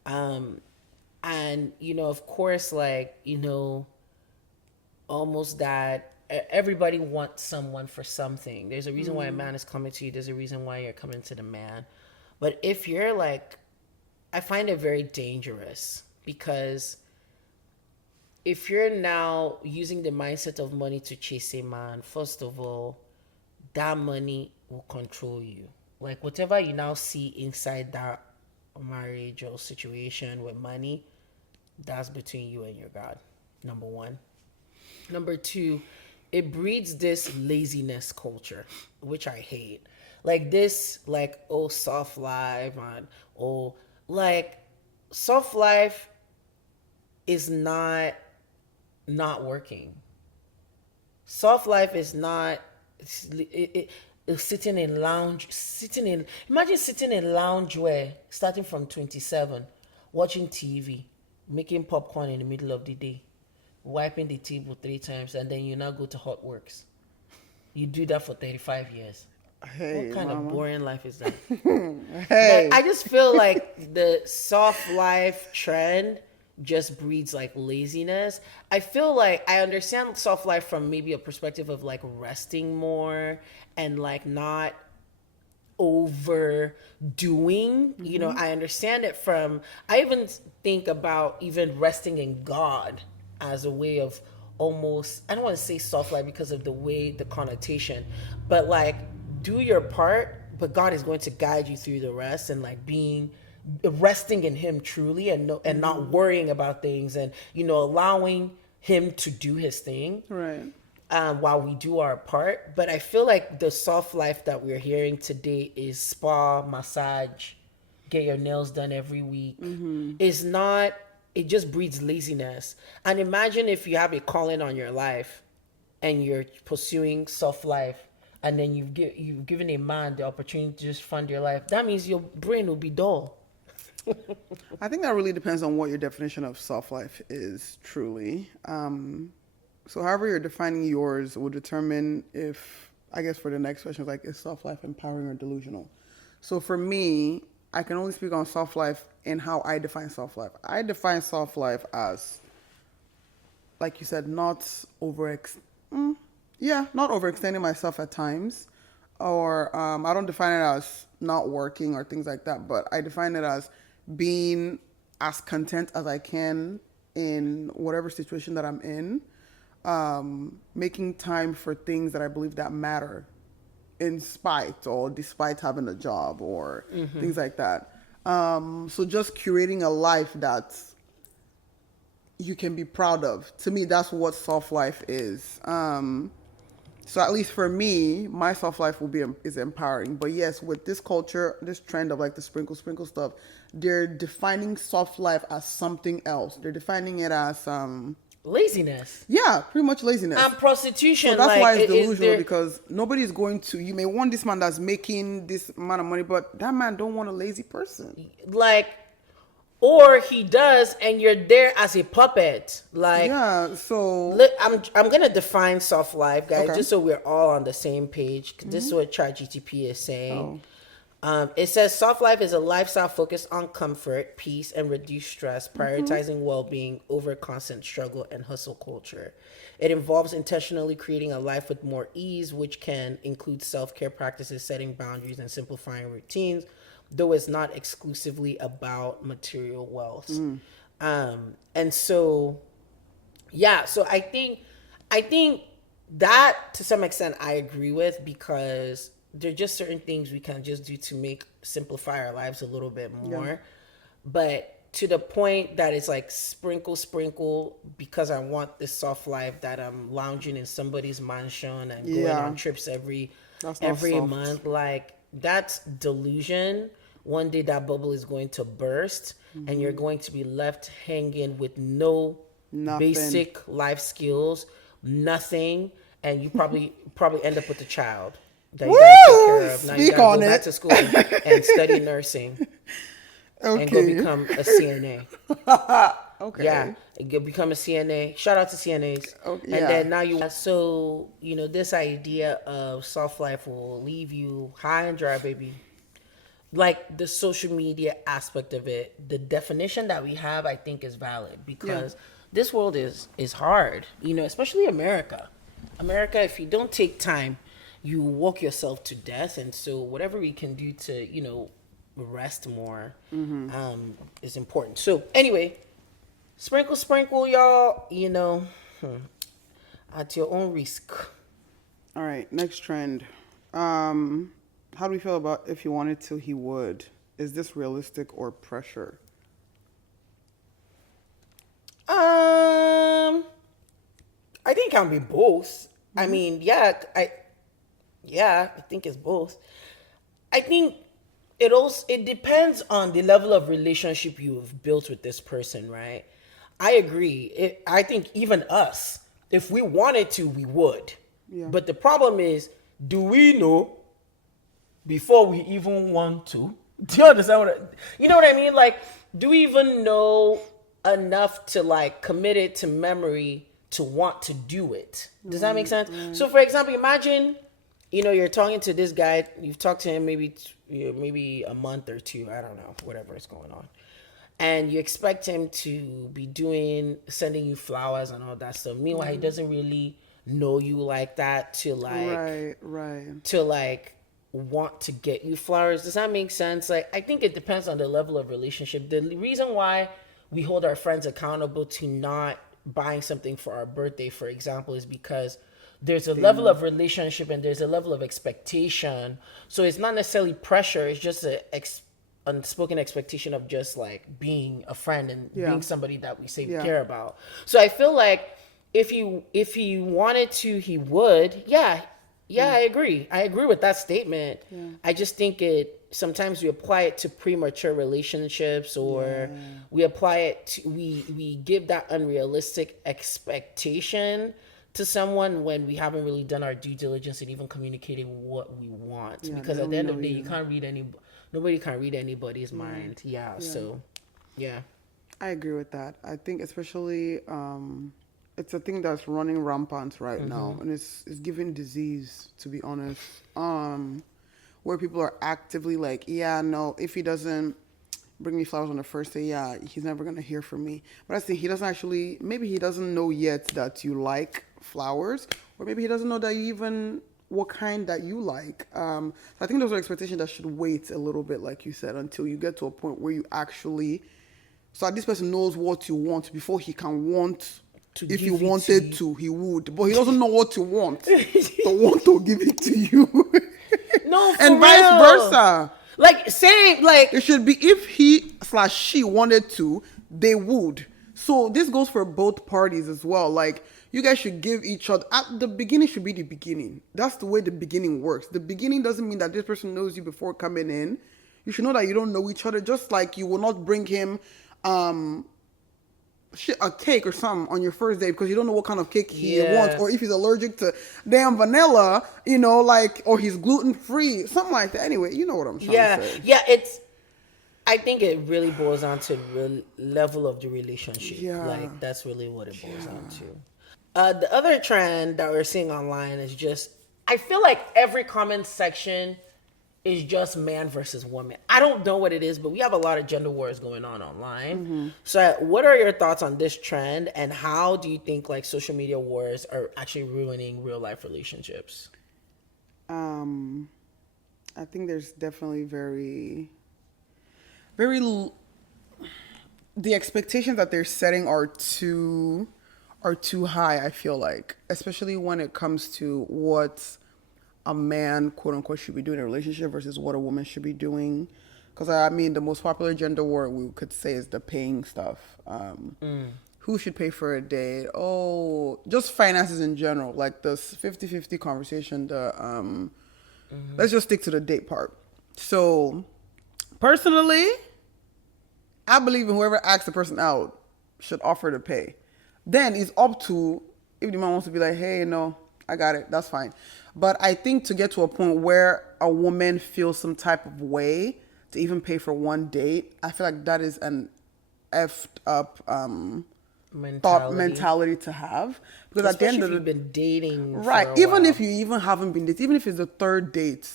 And of course, like, almost that everybody wants someone for something. There's a reason why a man is coming to you. There's a reason why you're coming to the man. But if you're like, I find it very dangerous because if you're now using the mindset of money to chase a man, first of all, that money will control you. Like whatever you now see inside that marriage or situation with money, that's between you and your God. Number one. Number two, it breeds this laziness culture, which I hate. Like this, like, oh, soft life, and oh, like, soft life is not working. Soft life is not imagine sitting in loungewear starting from 27, watching TV, making popcorn in the middle of the day, wiping the table 3 times, and then you now go to hot works. You do that for 35 years. Hey, What kind mama. of boring life is that? Hey. But I just feel like the soft life trend just breeds like laziness. I feel like I understand soft life from maybe a perspective of like resting more and like not overdoing. I understand it from, I even think about even resting in God as a way of almost, I don't want to say soft life because of the connotation, but like do your part, but God is going to guide you through the rest, and like resting in Him truly, and not worrying about things, and allowing Him to do His thing, Right. while we do our part. But I feel like the soft life that we're hearing today is spa, massage, get your nails done every week. Is not. It just breeds laziness. And imagine if you have a calling on your life, and you're pursuing soft life, and then you've given a man the opportunity to just fund your life. That means your brain will be dull. I think that really depends on what your definition of soft life is, truly. So however you're defining yours will determine if, I guess for the next question, like, is soft life empowering or delusional? So for me, I can only speak on soft life in how I define soft life. I define soft life as, like you said, not overextending myself at times, or I don't define it as not working or things like that, but I define it as being as content as I can in whatever situation that I'm in, making time for things that I believe that matter in spite or despite having a job or things like that. So just curating a life that you can be proud of. To me, that's what soft life is. So at least for me, my soft life is empowering. But yes, with this culture, this trend of like the sprinkle stuff, they're defining soft life as something else. They're defining it as laziness. Yeah, pretty much laziness. And prostitution. So that's why it's delusional, because nobody's going to. You may want this man that's making this amount of money, but that man don't want a lazy person. Like, or he does, and you're there as a puppet. Like, yeah. So look, I'm gonna define soft life, guys, Okay. just so we're all on the same page. This is what ChatGPT is saying. It says soft life is a lifestyle focused on comfort, peace, and reduced stress, prioritizing well-being over constant struggle and hustle culture. It involves intentionally creating a life with more ease, which can include self-care practices, setting boundaries, and simplifying routines, though it's not exclusively about material wealth. And so, yeah, so I think that to some extent I agree with, because there are just certain things we can just do to simplify our lives a little bit more. Yeah. But to the point that it's like sprinkle, because I want this soft life that I'm lounging in somebody's mansion and going on trips every month. Like, that's delusion. One day that bubble is going to burst, and you're going to be left hanging with nothing. Basic life skills, nothing, and you probably end up with a child that you gotta take care of. Now you gotta go back to school and study nursing. Okay. And go become a CNA. Okay. Yeah, become a CNA. Shout out to CNAs. Okay, and then now so this idea of soft life will leave you high and dry, baby. Like, the social media aspect of it, the definition that we have, I think, is valid, because this world is hard, especially America. America, if you don't take time, you walk yourself to death. And so whatever we can do to, rest more is important. So anyway, sprinkle, y'all, at your own risk. All right, next trend. How do we feel about if he wanted to, he would? Is this realistic or pressure? I think it can be both. I mean, I think it's both. I think it depends on the level of relationship you've built with this person, right? I agree. I think even us, if we wanted to, we would. Yeah. But the problem is, do we know before we even want to? Do you understand you know what I mean? Like, do we even know enough to like commit it to memory to want to do it? Does that make sense? So for example, imagine, you're talking to this guy, you've talked to him maybe a month or two, I don't know, whatever is going on. And you expect him to be sending you flowers and all that stuff. Meanwhile, he doesn't really know you like that to like, to like want to get you flowers. Does that make sense? Like, I think it depends on the level of relationship. The reason why we hold our friends accountable to not buying something for our birthday, for example, is because there's a level of relationship and there's a level of expectation. So it's not necessarily pressure. It's just an unspoken expectation of just like being a friend and being somebody that we say we care about. So I feel like if he wanted to, he would. I agree. I agree with that statement. Yeah. I just think sometimes we apply it to premature relationships, or we apply it to, we give that unrealistic expectation to someone when we haven't really done our due diligence and even communicating what we want. Because at the end of the day, you can't read nobody can read anybody's mind. So I agree with that. I think especially it's a thing that's running rampant right now, and it's giving disease, to be honest. Where people are actively like, if he doesn't bring me flowers on the first day, he's never gonna hear from me. But I think maybe he doesn't know yet that you like flowers, or maybe he doesn't know that you even what kind that you like. I think those are expectations that should wait a little bit, like you said, until you get to a point where you actually, so that this person knows what you want before he can want. To If he give it wanted to to, he would, but he doesn't know what to want. To want to give it to you, No, for and vice real. versa. Like same, like It should be if he/she wanted to, they would. So this goes for both parties as well. Like you guys should give each other at the beginning should be the beginning. That's the way the beginning works. The beginning doesn't mean that this person knows you before coming in. You should know that you don't know each other. Just like you will not bring him a cake or something on your first date because you don't know what kind of cake he wants, or if he's allergic to damn vanilla, like, or he's gluten free, something like that. Anyway, you know what I'm trying to say. Yeah, I think it really boils down to the level of the relationship. Yeah. Like that's really what it boils down to. The other trend that we're seeing online is just, I feel like every comment section is just man versus woman. I don't know what it is, but we have a lot of gender wars going on online. Mm-hmm. So what are your thoughts on this trend, and how do you think like social media wars are actually ruining real life relationships? I think there's definitely the expectations that they're setting are too high, I feel like, especially when it comes to what a man, quote unquote, should be doing in a relationship versus what a woman should be doing. Because I mean, the most popular gender war we could say is the paying stuff. Who should pay for a date? Oh, just finances in general, like this 50-50 conversation. Let's just stick to the date part. So, personally, I believe in whoever asks the person out should offer to pay. Then it's up to, if the man wants to be like, hey, no, I got it, that's fine. But I think to get to a point where a woman feels some type of way to even pay for one date, I feel like that is an effed up mentality to have. Because especially at the end of if you've been dating, right, for a even while. if you even haven't been dating, even if it's the third date,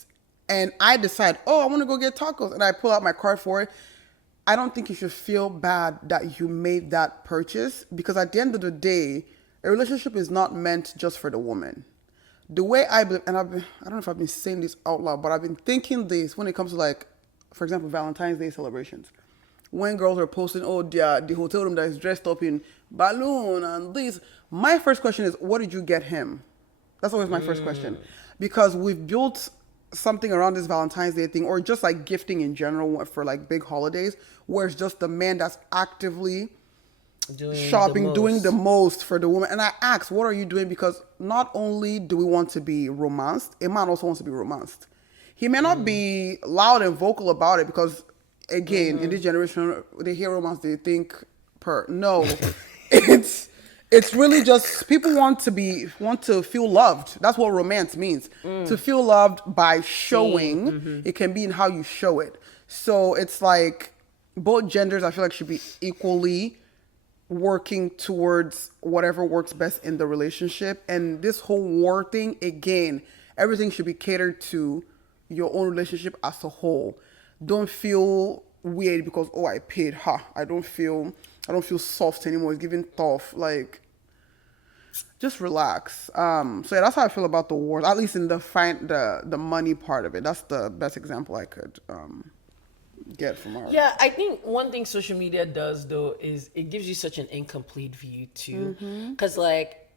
and I decide, oh, I want to go get tacos, and I pull out my card for it, I don't think you should feel bad that you made that purchase, because at the end of the day, a relationship is not meant just for the woman. The way I believe, and I don't know if I've been saying this out loud, but I've been thinking this when it comes to, like, for example, Valentine's Day celebrations. When girls are posting, oh, the hotel room that is dressed up in balloon and this, my first question is, what did you get him? That's always my first question. Because we've built something around this Valentine's Day thing, or just like gifting in general for like big holidays, where it's just the man that's actively shopping, doing the most for the woman. And I ask, what are you doing? Because not only do we want to be romanced, a man also wants to be romanced. He may not be loud and vocal about it, because again, in this generation, they hear romance, they think no. It's really just people want to feel loved. That's what romance means. To feel loved by showing. It can be in how you show it. So it's like both genders, I feel like, should be equally working towards whatever works best in the relationship. And this whole war thing, again, everything should be catered to your own relationship as a whole. Don't feel weird because, oh, I paid. I don't feel soft anymore. It's giving tough. Like, just relax. So yeah, that's how I feel about the wars. At least in the money part of it. That's the best example I could get from our. Yeah, I think one thing social media does though is it gives you such an incomplete view too. Because like,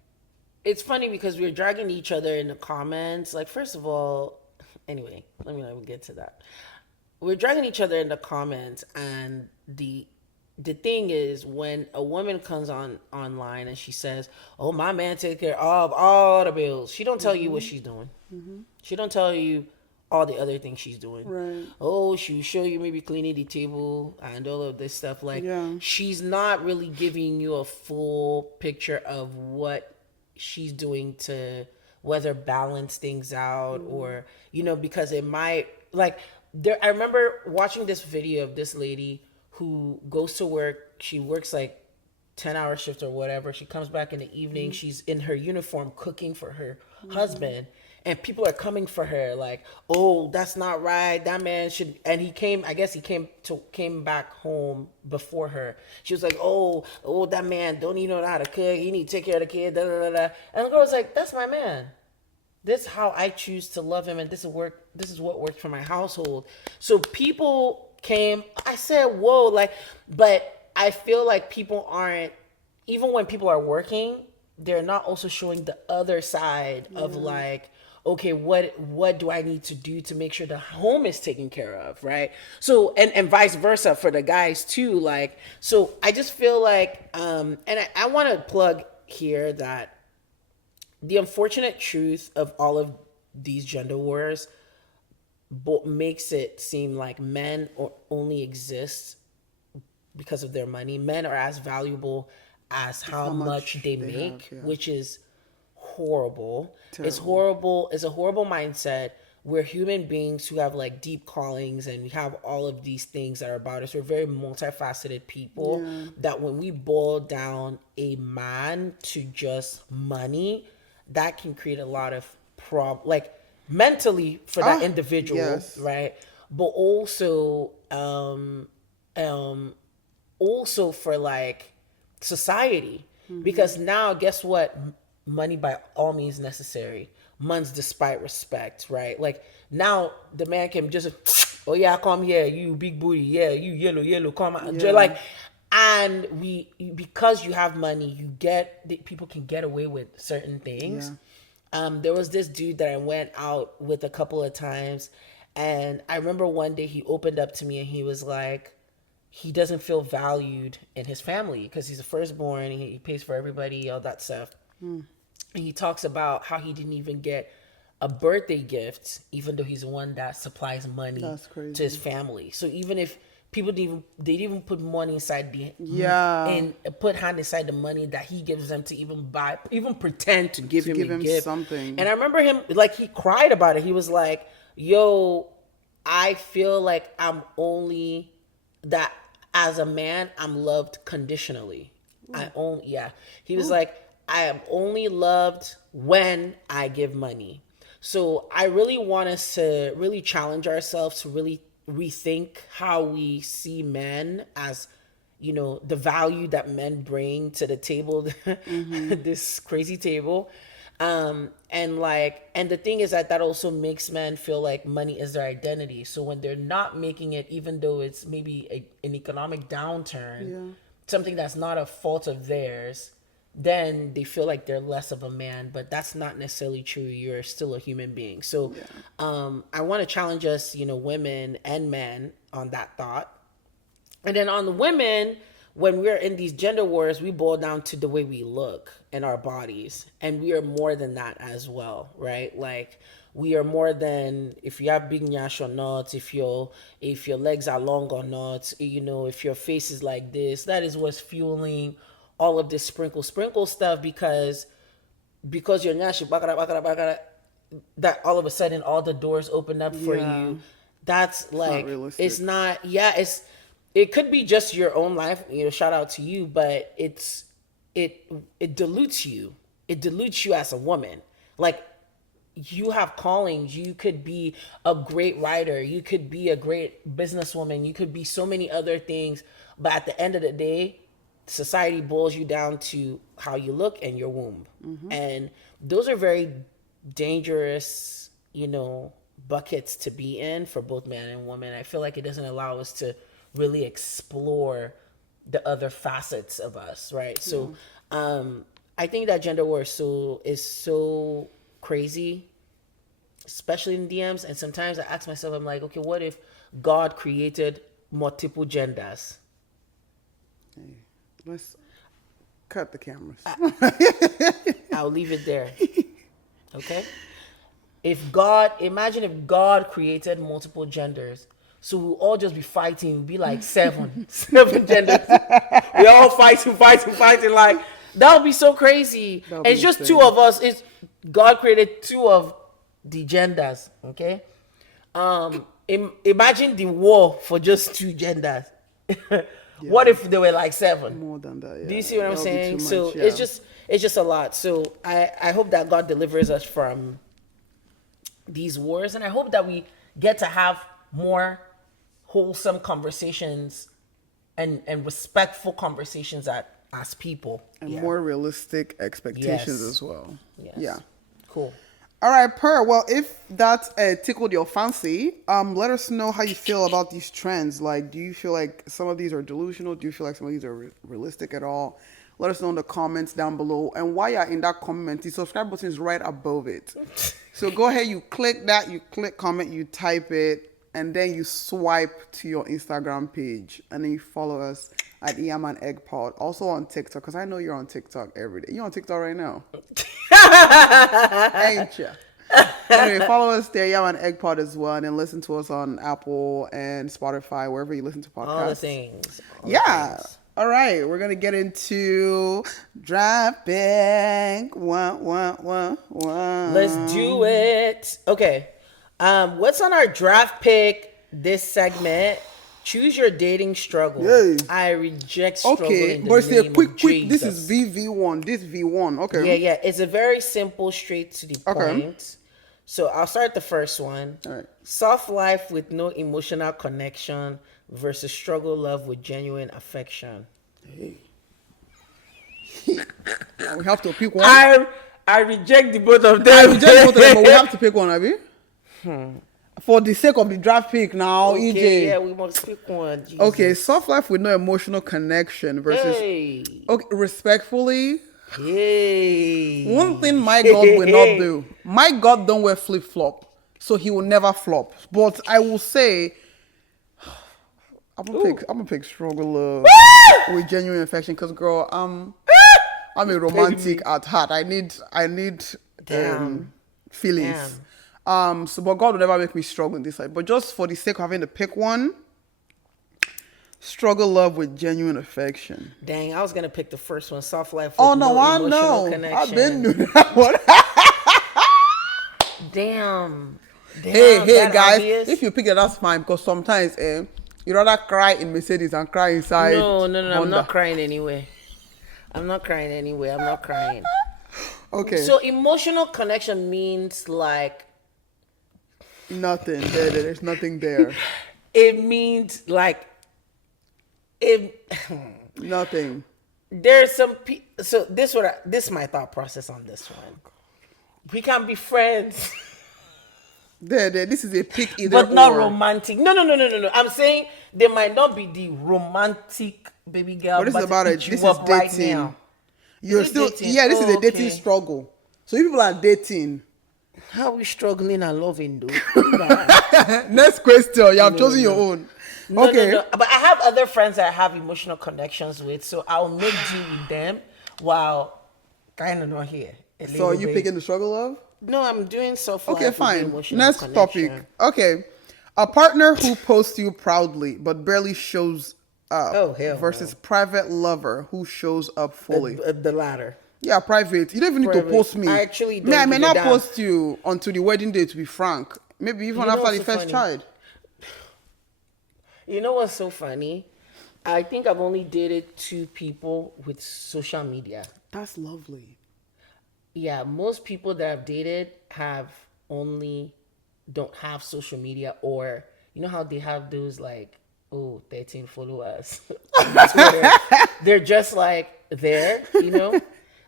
it's funny because we're dragging each other in the comments. Like, first of all, anyway, let me get to that. We're dragging each other in the comments, and the thing is, when a woman comes online and she says, "Oh, my man take care of all the bills," she don't tell you what she's doing. She don't tell you all the other things she's doing. Right. Oh, she'll show you maybe cleaning the table and all of this stuff. Like, she's not really giving you a full picture of what she's doing to whether balance things out or, because it might, like, I remember watching this video of this lady who goes to work. She works like 10-hour shift or whatever. She comes back in the evening. She's in her uniform cooking for her husband. And people are coming for her like, oh, that's not right. That man should. And he came back home before her. She was like, oh, that man don't even know how to cook. He need to take care of the kid. Da, da, da, da. And the girl was like, that's my man. This is how I choose to love him, and this is what works for my household. So people came. I said, "Whoa!" Like, but I feel like people aren't. Even when people are working, they're not also showing the other side of like, okay, what do I need to do to make sure the home is taken care of, right? So and vice versa for the guys too. Like, so I just feel like, and I want to plug here that the unfortunate truth of all of these gender wars makes it seem like men only exist because of their money. Men are as valuable as how much they make, which is horrible. Terrible. It's horrible. It's a horrible mindset. We're human beings who have like deep callings, and we have all of these things that are about us. We're very multifaceted people that when we boil down a man to just money, that can create a lot of like mentally for that individual, right? But also also for like society, because now guess what? Money by all means necessary. Money's despite respect, right? Like now the man can just, oh yeah, come here, you big booty, yeah, you yellow, come on, like, and because you have money, people can get away with certain things. There was this dude that I went out with a couple of times, and I remember one day he opened up to me and he was like, he doesn't feel valued in his family because he's a firstborn, he pays for everybody, all that stuff. And he talks about how he didn't even get a birthday gift, even though he's the one that supplies money to his family. So even if people didn't even put money inside and put hand inside the money that he gives them to even pretend to give him a gift. Something. And I remember him, like, he cried about it. He was like, yo, I feel like I'm only that as a man, I'm loved conditionally. He was like, I am only loved when I give money. So I really want us to really challenge ourselves to really rethink how we see men as, you know, the value that men bring to the table, this crazy table. And the thing is that also makes men feel like money is their identity. So when they're not making it, even though it's maybe an economic downturn, something that's not a fault of theirs, then they feel like they're less of a man, but that's not necessarily true. You're still a human being. So I want to challenge us, you know, women and men on that thought. And then on the women, when we're in these gender wars, we boil down to the way we look and our bodies. And we are more than that as well, right? Like, we are more than if you have big nyash or not, if your legs are long or not, you know, if your face is like this. That is what's fueling all of this sprinkle stuff, because you're nyash, that all of a sudden all the doors open up for you. That's like, it's not, it could be just your own life, you know, shout out to you, but it dilutes you. It dilutes you as a woman. Like, you have callings. You could be a great writer. You could be a great businesswoman. You could be so many other things. But at the end of the day, society boils you down to how you look and your womb. And those are very dangerous, you know, buckets to be in for both man and woman. I feel like it doesn't allow us to really explore the other facets of us, right? So I think that gender war is so crazy, especially in DMs. And sometimes I ask myself, I'm like, okay, what if God created multiple genders? Hey, let's cut the cameras. I'll leave it there. Okay? Imagine if God created multiple genders. So we'll all just be fighting. We'll be like seven genders. We all fighting. Like, that would be so crazy. And it's just two of us. God created two of the genders. Okay? Imagine the war for just two genders. What if there were like seven? More than that, yeah. Do you see what I'm saying? So it's just a lot. So I hope that God delivers us from these wars, and I hope that we get to have more wholesome conversations and respectful conversations as people. And more realistic expectations as well. Yes. Yeah. Cool. All right, Per. Well, if that tickled your fancy, let us know how you feel about these trends. Like, do you feel like some of these are delusional? Do you feel like some of these are realistic at all? Let us know in the comments down below. And while you're in that comment, the subscribe button is right above it. So go ahead, you click that, you click comment, you type it, and then you swipe to your Instagram page, and then you follow us at Yam Egg Pod. Also on TikTok, because I know you're on TikTok every day. You're on TikTok right now. Ain't ya? Anyway, follow us there, Yam Egg Pod as well, and then listen to us on Apple and Spotify, wherever you listen to podcasts. All the things. Yeah. All right, we're gonna get into drafting. Let's do it. Okay. What's on our draft pick this segment? Choose your dating struggle. Yay. I reject struggle. Okay, in the but it's a name quick. of This is Jesus. VV1. This V1. Okay. Yeah. It's a very simple, straight to the point. So I'll start the first one. All right. Soft life with no emotional connection versus struggle love with genuine affection. Hey. We have to pick one. I reject the both of them. I reject both of them, but we have to pick one, Abby. For the sake of the draft pick now, Okay, EJ. yeah, we must pick one. Jesus. Okay, soft life with no emotional connection versus. Hey. Okay, respectfully, Hey. one thing my God will not do. My God don't wear flip flop, so he will never flop. But I will say, I'm gonna pick struggle love with genuine affection, because girl, I'm a romantic at heart. I need feelings. Damn. So but God will never make me struggle in this side. But just for the sake of having to pick one, struggle love with genuine affection. Dang, I was gonna pick the first one, soft life. With Oh no, I emotional know. Connection. I've been doing that one. Damn. Hey that guys, obvious? if you pick it, that's fine, because sometimes you rather cry in Mercedes than cry inside. No, I'm Honda. not crying anyway. I'm not crying. Okay. So emotional connection means like Nothing. There's nothing there. it means like it. Nothing. There's some so this is my thought process on this one. We can be friends, There. This is a pick either but not or. romantic. No. I'm saying they might not be the romantic baby girl. But this is about it. This This is is right dating. now. You're Is it still dating? this is a Oh, dating okay. struggle. So you people are dating. How are we struggling and loving, though? Next question. You have chosen your own. No, Okay. no. But I have other friends that I have emotional connections with, so I'll make do with them while kind of not here. a So little are you bit. picking the struggle of? No, I'm doing self life. Okay, fine. Emotional Next connection. topic. Okay. A partner who posts you proudly but barely shows up. Oh, hell versus private lover who shows up fully. The latter. Yeah, private. You don't even need to Private. post me. I actually don't Me, I may give a not damn. post you until the wedding day, to be frank. Maybe even You know after what's the so first funny? child. You know what's so funny? I think I've only dated 2 people with social media. That's lovely. Yeah, most people that I've dated don't have social media, or you know how they have those like 13 followers on Twitter. They're just like there, you know.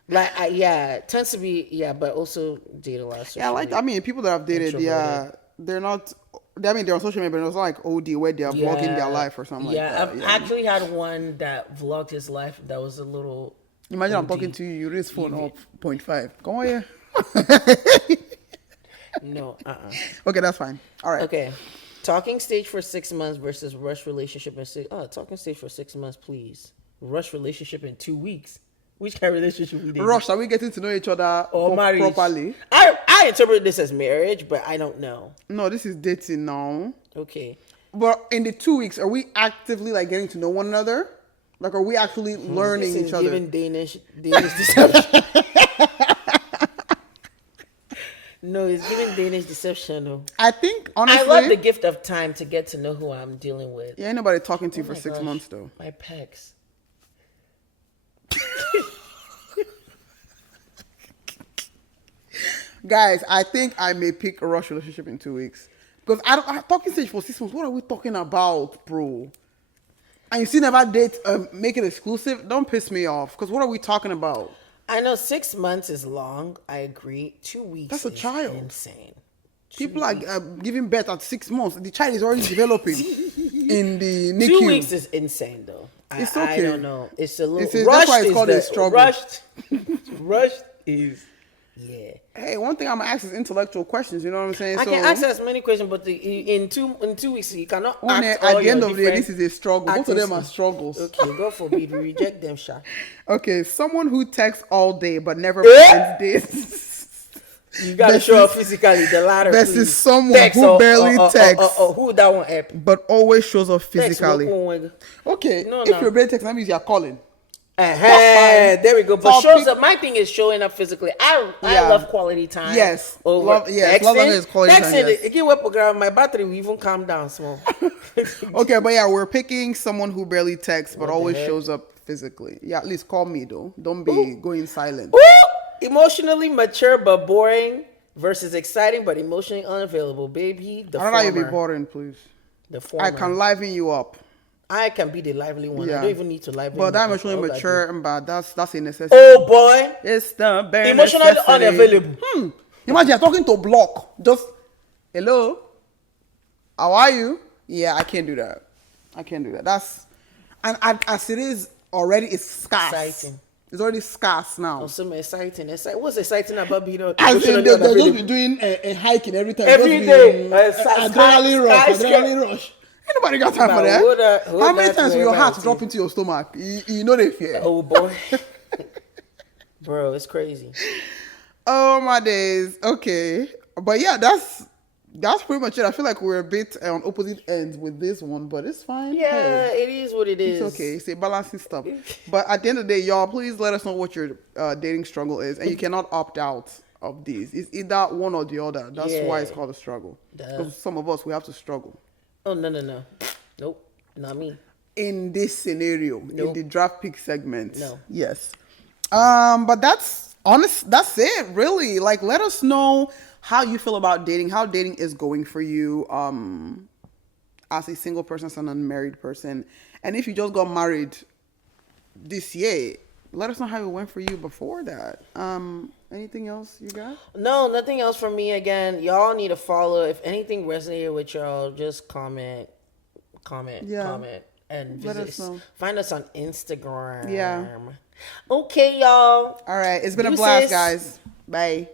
Like it tends to be but also date a lot of social Yeah, media. I mean, people that I've dated, they're not. I mean, they're on social media, but it's not like OD where they are vlogging their life or something like that. I've actually had one that vlogged his life that was a little. Imagine I'm talking to you, you raise phone up 0.5. Come on here. No, Okay, that's fine. All right. Okay. Talking stage for 6 months versus rush relationship in talking stage for 6 months, please. Rush relationship in 2 weeks. Which kind of relationship we did? Rush, are we getting to know each other Or marriage? properly? I interpret this as marriage, but I don't know. No, this is dating now. Okay. But in the 2 weeks, are we actively like getting to know one another? Like, are we actually learning This is each other? giving Danish deception. No, it's giving Danish deception. No. I think, honestly, I love the gift of time to get to know who I'm dealing with. yeah, ain't nobody talking to you Oh for my 6 gosh, months though. My pecs. Guys, I think I may pick a rush relationship in 2 weeks. Because talking stage for 6 months, what are we talking about, bro? And you still never date, make it exclusive? Don't piss me off. Because what are we talking about? I know 6 months is long. I agree. 2 weeks That's a is child. insane. People are giving birth at 6 months. The child is already developing in the NICU. 2 weeks is insane, though. It's okay. I don't know. It's a little That's rushed. why it's called a struggle. Rushed is, yeah. Hey, one thing I'm gonna ask is intellectual questions. You know what I'm saying? I can ask as many questions, but in 2 weeks you cannot ask at all the end your of the day, different this is a struggle. Both of them are actors. struggles. Okay, God forbid we reject them, Sha. Okay, someone who texts all day but never Eh? plans dates. You gotta show up physically. The latter. Versus please. someone Text who barely texts. Who that one help? but always shows up Text physically. one. Okay, No, if no. you're barely texting, that means you're calling. There we go. But Topic. shows up. My thing is showing up physically. I Yeah. love quality time. Yes. Over Love texting. is quality time, yes. Again, what program? My battery will even calm down small. Okay, but yeah, we're picking someone who barely texts but What the always heck? shows up physically. Yeah, at least call me though. Don't be going silent. Woo! Emotionally mature but boring versus exciting but emotionally unavailable. Baby, the I don't know how you be former. boring, please. The former. I can liven you up. I can be the lively one. Yeah. I don't even need to liven But you that up. emotionally All I do- mature, but that's a necessity. Oh boy. It's the bare Emotionally necessity. unavailable. Imagine you're talking to block. Just, hello? How are you? Yeah, I can't do that. I can't do that. And as it is already, it's scarce. Exciting. It's already scarce now. Oh, so exciting. What's exciting about being As in, emotionally they'll just unavailable? be doing a hiking every time. Every Just day. be, Adrenaline adrenaline rush. Ain't nobody got time Nah, for that. hold How many that times to will your heart reality. drop into your stomach? You know they fear. Oh boy. Bro, it's crazy. Oh my days. Okay, but yeah, that's pretty much it. I feel like we're a bit on opposite ends with this one, but it's fine. Yeah, Hey, it is what it is. it's okay. It's a balancing stuff. But at the end of the day, y'all, please let us know what your dating struggle is, and you cannot opt out of these. It's either one or the other. That's why it's called a struggle. Because some of us, we have to struggle. Oh no. Nope. Not me. In this scenario, in the draft pick segment. No. Yes. But that's honest. That's it, really. Like, let us know how you feel about dating, how dating is going for you, as a single person, as an unmarried person. And if you just got married this year, let us know how it went for you before that. Anything else you got? No, nothing else from me. Again, y'all need to follow. If anything resonated with y'all, just comment, Yeah. and Let visit us know. Find us on Instagram. Yeah. Okay, y'all. All right. It's been a Deuces. blast, guys. Bye.